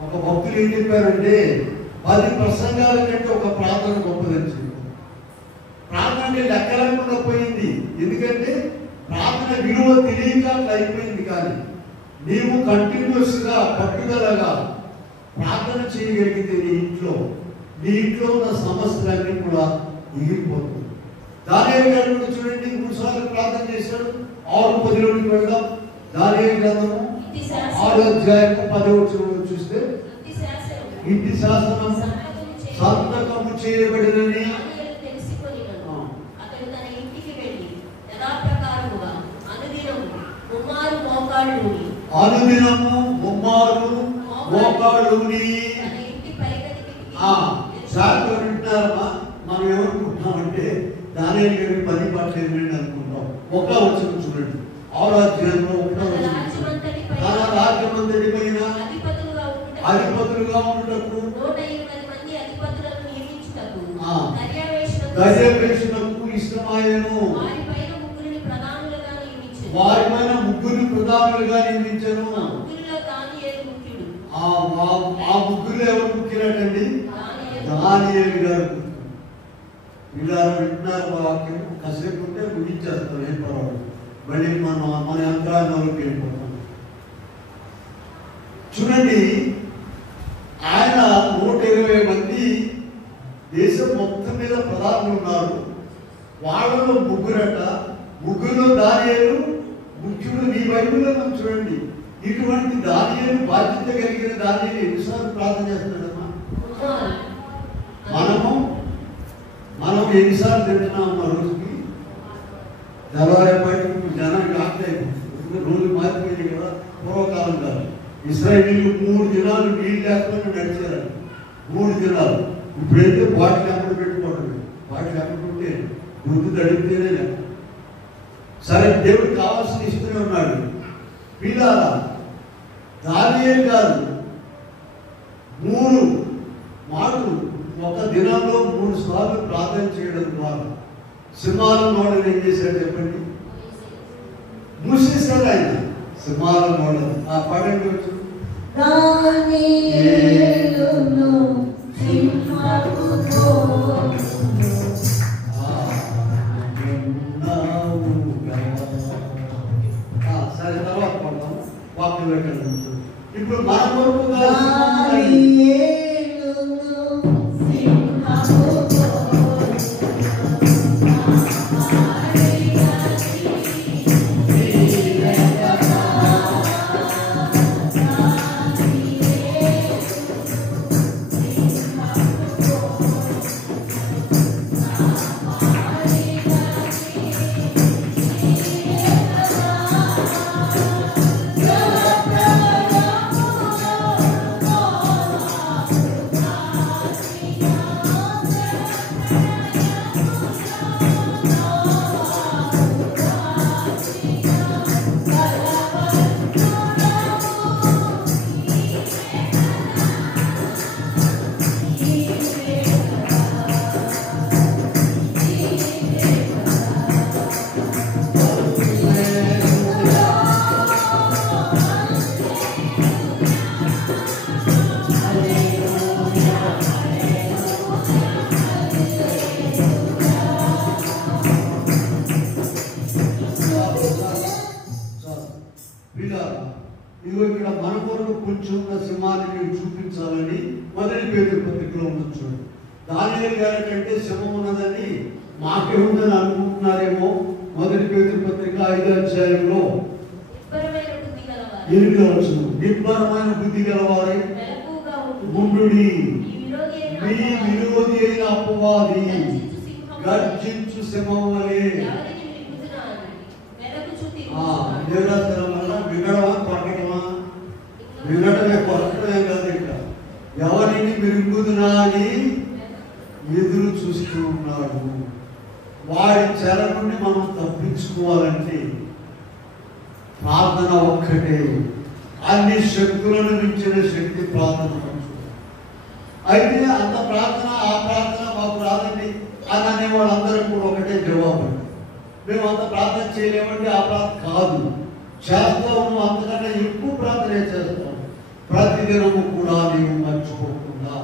ఒక భక్తులు ఏం చెప్పారంటే 10 ప్రసంగాల కంటే ఒక ప్రార్థన గొప్పదని చెప్పారు. ప్రార్థన అంటే లెక్క లేకుండా పోయింది. ఎందుకంటే ప్రార్థన విలువ తెలియక అయిపోయింది. కానీ నీవు కంటిన్యూస్ గా పట్టుదలగా ప్రార్థన చేయగలిగితే నీ ఇంట్లో ఉన్న సమస్యలన్నీ కూడా మిగిలిపోతుంది. దానియేలు గారు కూడా చూడండి 3 సార్లు ప్రార్థన చేశాడు. 6:10 వెళ్దాం. దానియేలు గ్రంథము 6వ అధ్యాయం 10వ వచనం చూస్తే ఇంటి శాసనం సంతకము చేయబడినని అనుదినము ముమ్మారు మోకాళ్ళుని వింటున్నారమ్మా. మనం ఏమనుకుంటున్నామంటే దానియేలు గారి 10 పాటలు అనుకుంటాం. ఒక వచనం చూడండి 6వ అధ్యాయంలో 1వ వచనం. తన రాజ్యమంతటి పైన అధిపతులుగా ఉండుటకు దర్యావేషణకు ఇష్టమాయను. వారి పైన 3 ప్రధానులుగా నియమించను. ఆ 3 ఎవరు ముఖ్యులండి? దానియేలు గారు. ఇలా వింటున్నారు వాక్యం. కాసేపు ఉంటే ముగించేస్తాం, ఏం పర్వాలేదు. మళ్ళీ మన యంత్రాంగంలోకి వెళ్ళిపోతాం. చూడండి ఆయన 120 మంది దేశం మొత్తం మీద ప్రధానులు ఉన్నారు. వాళ్ళలో 3 దానియేలు ముఖ్యుడు. నీ బైబిల్లో మనం చూడండి ఇటువంటి దానియేలు, బాధ్యత కలిగిన దానియేలు ఎన్నిసార్లు ప్రార్థన చేస్తున్నాడమ్మా? మనం ఎన్నిసార్లు తింటున్నాం ఆ రోజుకి? తెల్లవారేపాటికి జనానికి ఆకలి అయిపోతుంది. రోజు మారిపోయింది కదా, పూర్వకాలం కాదు. ఇశ్రాయేలీలు 3 దినాలు నీళ్ళు లేకపోయినా నడిచారు. 3 దినాలు. ఇప్పుడైతే బాటిల్ ఎక్కడ పెట్టుకోవడం, బాటిల్ ఎక్కడుంటే గుర్తు తడిపితేనే లేదు. సరే, దేవుడు కావాల్సిన ఇస్తూనే ఉన్నాడు. పిల్లారా దానియేలు గారు 3 మాటలు ఒక దినంలో 3 సార్లు ప్రార్థన చేయడం ద్వారా సింహాలను వాడని ఏం చేశాడు చెప్పండి? మూసేశాడు. ఆయన సింహాల మోడల్ పాడండి వచ్చు. సరే తర్వాత పడతాం వాక్యం పెట్టండి. ఇప్పుడు మన కొరకు ఇదిగో ఇక్కడ మన కొరకు కూర్చున్న సింహాన్ని మీరు చూపించాలని మొదటి పేతురు పత్రికలో ఉండొచ్చు. దానియేలు గారి కంటే సింహం ఉన్నదని మాకే ఉందని అనుకుంటున్నారేమో. మొదటి పేతురు పత్రిక 5వ అధ్యాయంలో 8వ వచనం, నిబ్బరమైన బుద్ధి గలవారై ఉండుడి, మీ విరోధి అయిన అపవాది గర్జించు సింహం వలె. దేవరాశనం వల్ల వినడమా కొరకటమా? వినడమే, కొరకడమే కాదు. ఇక్కడ ఎవరిని మిరుగుదునా అని ఎదురు చూస్తూ ఉన్నాడు. వాడి చెర నుండి మనం తప్పించుకోవాలంటే ప్రార్థన ఒక్కటే. అన్ని శక్తులను మించిన శక్తి ప్రార్థన. అయితే అంత ప్రార్థన, ఆ ప్రార్థన మాకు రాదండి అని అనే వాళ్ళందరూ కూడా ఒకటే జవాబు, మేము అంత ప్రార్థన చేయలేమంటే ఆ ప్రార్థన కాదు. చేస్తాము, అంతకన్నా ఎక్కువ ప్రార్థన చేస్తాం. ప్రతిదినము కూడా నీవు మర్చిపోకుండా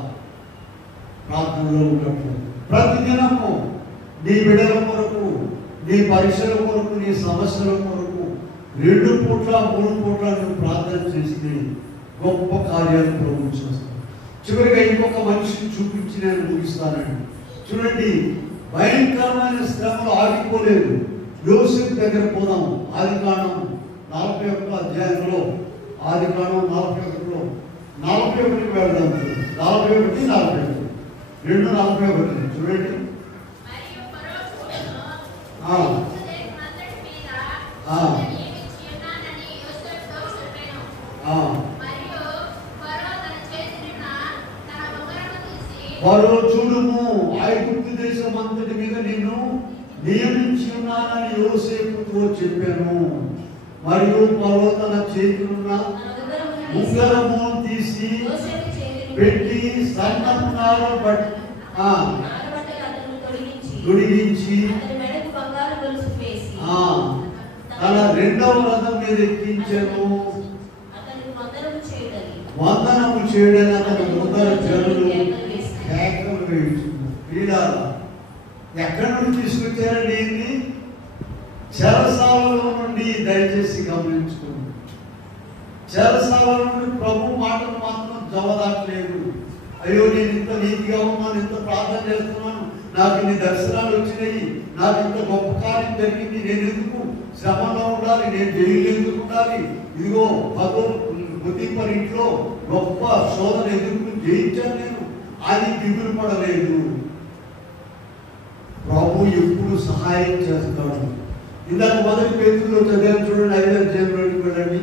ప్రార్థనలో ఉన్నట్లు ప్రతిదినము నీ బిడ్డల కొరకు, నీ పరీక్షల కొరకు, నీ సమస్యల కొరకు 2 పూట్ల 3 పూట్ల నువ్వు ప్రార్థన చేస్తే గొప్ప కార్యాలు ప్రభు చేస్తాను. చివరిగా ఇంకొక మనిషిని చూపించి నేను ముగిస్తానండి. చూడండి, భయంకరమైన శ్రమలు ఆగిపోలేదు. యోసేపు దగ్గర పోదాం. ఆదికాండం 41వ అధ్యాయంలో, ఆదికాండం 41లో 41కి వెళ్దాం. 41, 42, 2:41 చూడండి. వారు చూడుము, ఐగుప్తు దేశం అంతటి మీద నిన్ను నియమించి ఉన్నానని యోసేపుతో చెప్పాను. మరియు ఫరో తన చేతులున్న ఉంగరము తీసి పెట్టి సన్నపు నార తొడిగించి తన 2వ రథం మీద ఎక్కించాను. వందనము చేయడని అతని ముందర జనులు కేకలు వేయించున్నారు. ఎక్కడి నుండి తీసుకొచ్చారండి? ఏంటి? చెరసాలలో నుండి. దయచేసి గమనించుకోండి, చెరసాల నుండి ప్రభు మాటలు మాత్రం జవదాట్లేదు. అయ్యో, నేను ఇంత నీతిగా ఉన్నాను, ఇంత ప్రార్థన చేస్తున్నాను, నాకు ఇన్ని దర్శనాలు వచ్చినాయి, నాకు ఇంత గొప్ప కార్యం జరిగింది, నేను ఎందుకు శ్రమలో ఉండాలి, నేను జైలు ఎందుకు ఉండాలి? ఇదిగో పొతీఫర్ ఇంట్లో గొప్ప శోధన ఎదుర్కొని జయించాను నేను అని దిగులు పడలేదు. ప్రభు ఎప్పుడు సహాయం చేస్తాడు. ఇందాక మొదటి పేతురులో చదివాను చూడండి. 5వ అధ్యాయంలోకి వెళ్ళండి.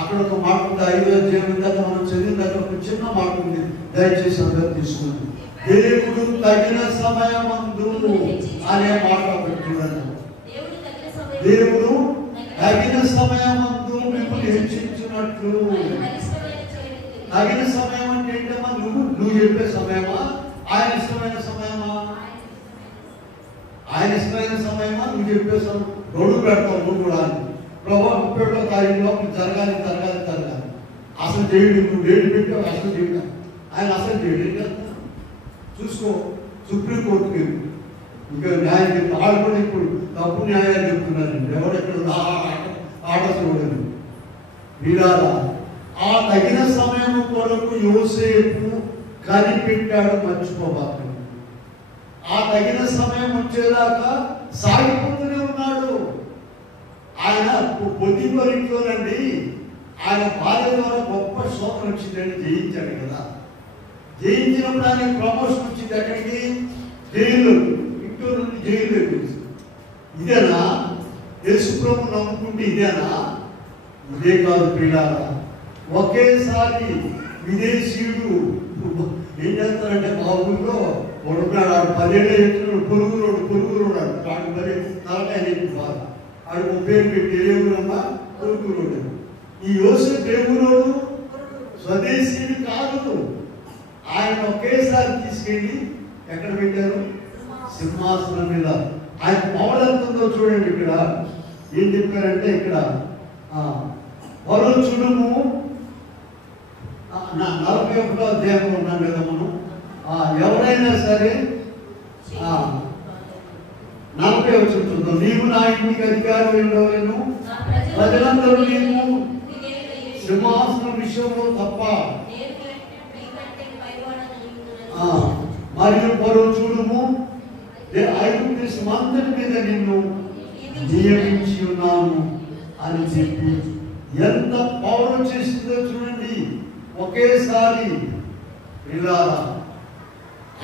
అక్కడ ఒక మాట ఉంది. 5వ అధ్యాయం ఇందాక మనం చదివిన దగ్గర ఒక చిన్న మాట ఉంది. దయచేసి అందరూ తీసుకోండి. దేవుడు తగిన సమయమందు అనే మాట ఒకటి చూడండి. దేవుడు తగిన సమయమందు మిమ్మల్ని హెచ్చించినట్లు. తగిన సమయం అంటే ఏంటమ్మా? నువ్వు చెప్పే సమయమా? ఆయన ఇష్టమైన సమయమా? ఆయన ఇష్టమైన సమయమా? నువ్వు చెప్పే సమయం. 2 పెడతావు నువ్వు కూడా. ప్రభు 31వ తారీఖు లోపల జరగాలి. అసలు చేయడు, నువ్వు డేట్ పెట్టావు, అసలు చేయడు. ఆయన అసలు చేయడు. చూసుకో, సుప్రీంకోర్టుకి ఇంకా న్యాయం చెప్తారు. వాళ్ళు కూడా ఇప్పుడు తప్పు న్యాయాలు చెప్తున్నారండి. ఎవరెక్కడ ఆర్డర్స్ ఇవ్వలేదు. వీరాలా ఆ తగిన సమయం కొరకు యోసేపు కనిపెట్టాడు, మర్చిపోబాకండి. ఆ తగిన సమయం వచ్చేదాకా సాగిపోతూనే ఉన్నాడు. ఆయన పొద్దుపరింట్లోనండి ఆయన భార్య ద్వారా గొప్ప శోధన వచ్చిందని జయించాడు కదా. జయించినప్పుడు ఆయన ప్రమోషన్ వచ్చింది. ఎక్కడికి? జైలు. ఇంట్లో నుండి జైలు. ఇదేనా యేసుప్రభు నమ్ముకుంటే? ఇదేనా? ఇదే కాదు ప్రియులారా. ఒకేసారి విదేశీయుడు ఏం చేస్తారంటే మా ఊళ్ళో కొడుకున్నాడు. ఆడు 10 ఏళ్ళ ఎత్తున్నాడు. పొరుగురోడు ఆడు మరి తలకాయ చెప్పి బాగా ఆడు 30 ఏళ్ళు పెట్టి ఏ ఊరమ్మా? పొరుగురోడు. ఈ యోసేపు ఏ ఊరోడు? స్వదేశీయుడు కాదు. ఆయన ఒకేసారి తీసుకెళ్ళి ఎక్కడ పెట్టారు? సింహాసనం మీద. ఆయన పవర్ ఎంత ఉందో చూడండి. ఇక్కడ ఏం చెప్పారంటే, ఇక్కడ వరు చూడుము 41వ అధ్యాయంలో ఉన్నాం కదా మనం. ఎవరైనా సరే 40వ చూద్దాం. నీవు నా ఇంటికి అధికారం ఉండవలను, ప్రజలందరూ నీకు సింహాసనం విషయంలో తప్ప. మరియు పొరుగు చూడుము, ఐగుప్తు దేశమంతటి మీద నిన్ను నియమించి ఉన్నాను అని చెప్పి ఎంత పౌరం చేసిందో చూడండి. ఒకేసారి ఇలా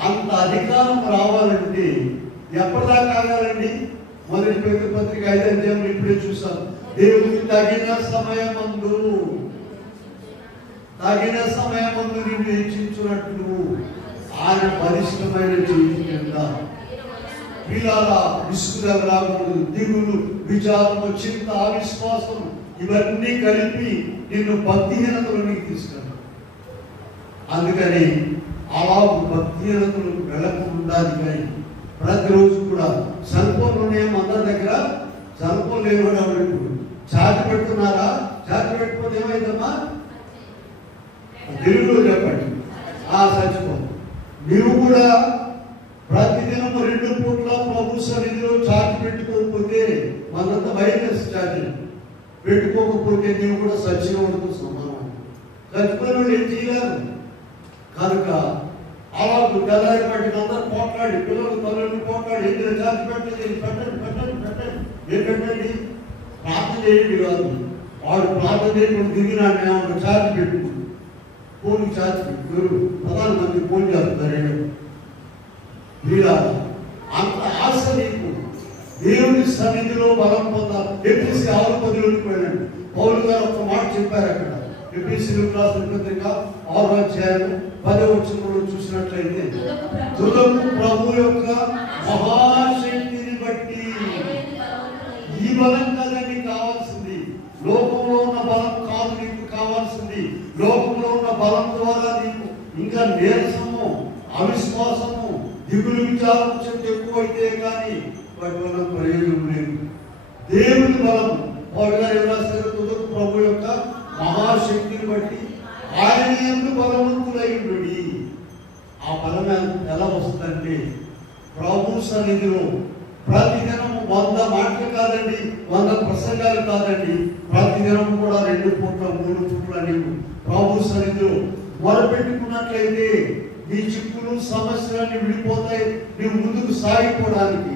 అంత అధికారం రావాలంటే ఎప్పటిదాకా ఆగాలండి? మొదటి పేతురు పత్రిక 5వ అధ్యాయంలో ఇప్పుడే చూసాం. దేవుడికి తగిన సమయమందు నిన్ను హెచ్చించున్నట్లు ఆయన బలిష్టమైన చేతి కింద. వీళ్ళ విసుగుదల రాకూడదు. దిగులు, విచారము, చింత, అవిశ్వాసం ఇవన్నీ కలిపి నిన్ను భక్తిహీనతలోనికి తీసుకెళ్ళాలి. అందుకని అలా భక్తిహీనతలు వెళ్ళకుండా కానీ ప్రతిరోజు కూడా సెల్ ఫోన్లు ఉన్నాయేమో అందరి దగ్గర. సెల్ ఫోన్ లేకుండా చార్జ్ పెడుతున్నారా? చార్జ్ పెట్టకపోతే ఏమైందమ్మా? తెలుగులో చెప్పండి. చచ్చిపో. నీవు కూడా ప్రతిదినం 2 పూట్ల ప్రభు సన్నిధిలో ఛార్జ్ పెట్టుకోకపోతే, మనంతా వైర్లెస్ ఛార్జ్ పెట్టుకోకపోతే నీవు కూడా సచ్చినవాడితో సమానం. చచ్చిపోయిన వాళ్ళు ఏం చేయలేరు. కనుక అలా తెల్లారి పట్టిన అందరూ పోట్లాడి, పిల్లలు తల్లుని పోట్లాడి, ఏం ఛార్జ్ పెట్టండి, ఏం పెట్టండి, ప్రార్థన చేయండి కాదు. వాడు ప్రార్థన చేయకుండా దిగినాడు ఏమన్నా ఛార్జ్ పెట్టుకుంటు ఫోన్ ఛార్జ్ పెట్టుకోరు. ప్రధానమంత్రి ఫోన్ చేస్తారు. వీరా అంత ఆశ నీకు దేవుని సన్నిధిలో బలం పొందాలి. ఎఫెసీ 6:10 పోయాడు. పౌలు గారు ఒక మాట చెప్పారు అక్కడ. ఎఫెసీయులకు రాసిన పత్రిక 6వ అధ్యాయం 10వ వచనంలో చూసినట్లయితే, తుదకు ప్రభు యొక్క మహాశక్తిని బట్టి. ఈ బలం కదండి కావాల్సింది. లోకంలో ఉన్న బలం కాదు నీకు కావాల్సింది. లోకంలో ఉన్న బలం ద్వారా నీకు ఇంకా నీరసము, అవిశ్వాసము, దిగులు, విచారం ఎక్కువైతే కానీ వాటి వల్ల ప్రయోజనం లేదు. దేవుని బలం పౌలు గారు రాశారు. తుదకు ప్రభు యొక్క మహాశక్తిని బట్టి ఆయన యందు బలవంతులై ఉండుడి. ఆ బలం ఎలా వస్తుందంటే ప్రభు సన్నిధిలో ప్రతిదినం 100 మాటలు కాదండి, 100 ప్రసంగాలు కాదండి, ప్రతిదినం కూడా 2 పూట్ల 3 పూట్ల నీవు ప్రభు సన్నిధిలో మొరపెట్టుకున్నట్లయితే నీ చిక్కులు, సమస్యలన్నీ విడిపోతాయి. నువ్వు ముందుకు సాగిపోవడానికి,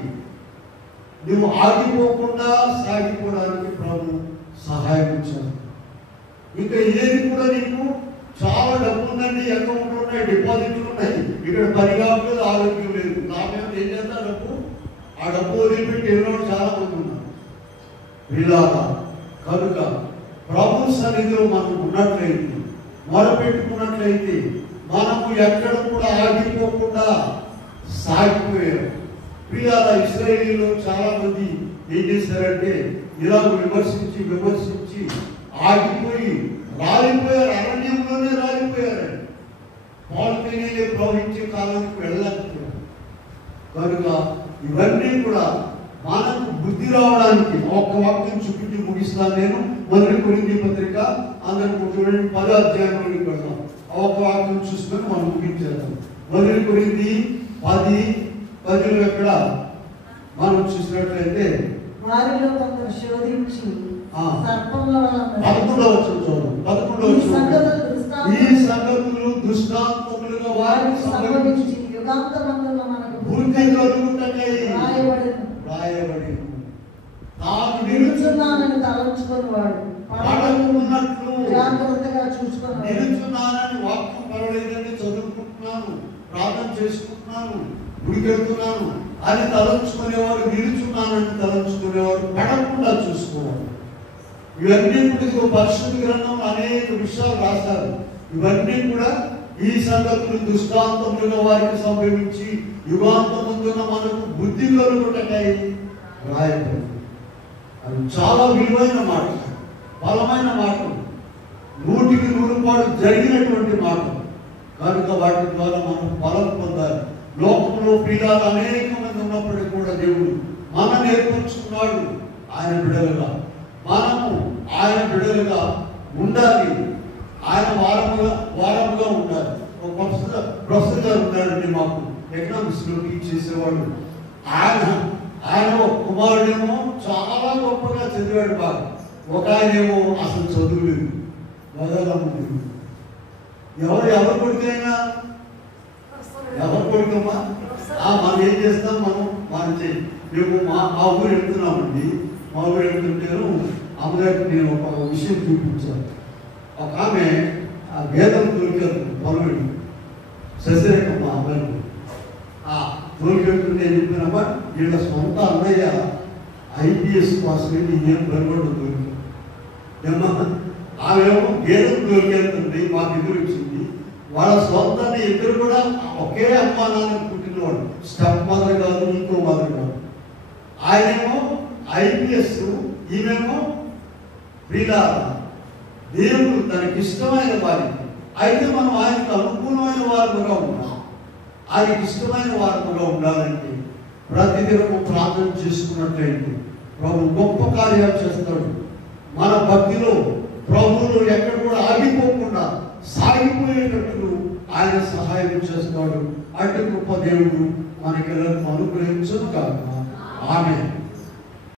నువ్వు ఆగిపోకుండా సాగిపోవడానికి ప్రభు సహాయం ఇచ్చారు. ఇంకా ఏది కూడా నీకు చాలా డబ్బు ఉందండి, అకౌంట్లు ఉన్నాయి, డిపాజిట్లు ఉన్నాయి, ఇక్కడ పని కావట్లేదు, ఆరోగ్యం లేదు, నామేమో ఏం చేస్తా డబ్బు, ఆ డబ్బు వదిలిపెట్టి ఎన్నో చాలా మంది ఉన్నారు. వీళ్ళాగా కనుక ప్రభు సన్నిధిలో మనం ఉన్నట్లయితే, మొరపెట్టుకున్నట్లయితే మనము ఎక్కడ కూడా ఆగిపోకుండా సాగిపోయారు. వీళ్ళ ఇశ్రాయేలీలో చాలా మంది ఏం చేశారంటే ఇలా విమర్శించి ఆగిపోయి రాలిపోయారు. అరణ్యంలోనే రాలిపోయారండి. పాల్పేనీలే ప్రవహించే కాలానికి వెళ్ళలేకపోయారు. కనుక ఇవన్నీ కూడా మనకు బుద్ధి రావడానికి ఒక్క వాక్యం చూపించి ముగిస్తాను నేను. 1 కొరింథీ పత్రిక అందరికి చూడండి, 10వ అధ్యాయంలోకి వెళ్దాం. ఒక్క వాక్యం చూసుకొని మనం ముగించేద్దాం. 1 కొరింథీ 10 ఎక్కడ మనం చూసినట్లయితే వారిలో కొందరు శోధించి సర్పంలో 11వ వచనం చూడండి. 11వ వచనం, ఈ సంగతులు దృష్టాంతములుగా వారికి సంభవించి యుగాంతమందున మనకు బుద్ధి కలుగుటకై రాయబడి తాను నిలుచున్నానని తలంచుకొని వాడు పడకున్నట్లు జాగ్రత్తగా చూసుకొని నిలుచున్నానని వాక్యం పర్వాలేదని చదువుకుంటున్నాను, ప్రార్థన చేసుకుంటున్నాను, గుడికి వెళ్తున్నాను అని తలంచుకునేవాడు, నిలుచున్నానని తలంచుకునేవాడు పడకుండా చూసుకోవాలి. ఇవన్నీ కూడా పరిశుద్ధ గ్రంథంలో అనేక విషయాలు రాశారు. ఇవన్నీ కూడా ఈ సంగతులు దృష్టాంతములుగా వారికి సంభవించి యుగాంతమున మనకు బుద్ధి కలుగుటకై రాయబడింది. అది చాలా విలువైన మాట, బలమైన మాట, 100కి 100 జరిగినటువంటి మాట కనుక వాటి ద్వారా మనం బలం పొందాలి. లోకంలో ప్రియులు అనేక మంది ఉన్నప్పటికీ కూడా దేవుడు మనం ఏర్పరచుకున్నాడు ఆయన బిడ్డలుగా. మనము ఆయన బిడ్డలుగా ఉండాలి, ఆయన వారముగా ఉండాలి. ఒక ప్రొఫెసర్ గారు ఉన్నాడండి, మాకు ఎకనామిక్స్ లో టీచ్ చేసేవాడు. ఆయన కుమారుడేమో చాలా గొప్పగా చదివాడు బాగా, ఒక ఆయనేమో అసలు చదువులేదు, వదలలేదు. ఎవరు కొడుకైనా ఎవరు కొడుకమ్మా మనం ఏం చేస్తాం, మనం చేయి. మేము మా ఊరు వెళ్తున్నామండి. మా ఊరు వెళ్తుంటేను అమ్మగారికి నేను ఒక విషయం చూపించాను. ఒక ఆమె ఆ గేదెలు తోలికెళ్తుంది, పొలం శశిరేఖమ్మ అమ్మాయిని తోలికెళ్తుంటే ఏం చెప్పినమ్మా, వీళ్ళ సొంత అన్నయ్య IPS పాస్ అయింది, నేను బలపడు తోలికి. ఆమెమో గేదెలు తోలికెళ్తుంది, మాకు ఎదురు వచ్చింది. వాళ్ళ సొంతాన్ని ఇద్దరు కూడా ఒకే అమ్మా నాన్న పుట్టినవాడు, స్టెప్ మదర్ కాదు, ఇంకో మదర్ కాదు. ఆయనేమో IPS, ఈమెమో ప్రియుల దేవుడు తనకి ఇష్టమైన వారికి. అయితే మనం ఆయనకు అనుకూలమైన వారుగా ఉన్నాం. ఆయనకి ఇష్టమైన వారుగా ఉండాలంటే ప్రతిదినము ప్రార్థన చేసుకున్నట్లయితే ప్రభు గొప్ప కార్యాలు చేస్తాడు. మన భక్తిలో ప్రభువులు ఎక్కడ కూడా ఆగిపోకుండా సాగిపోయేటట్లు ఆయన సహాయం చేస్తాడు. అటు గొప్ప దేవుడు మనకి అనుగ్రహించును కాక. ఆమేన్.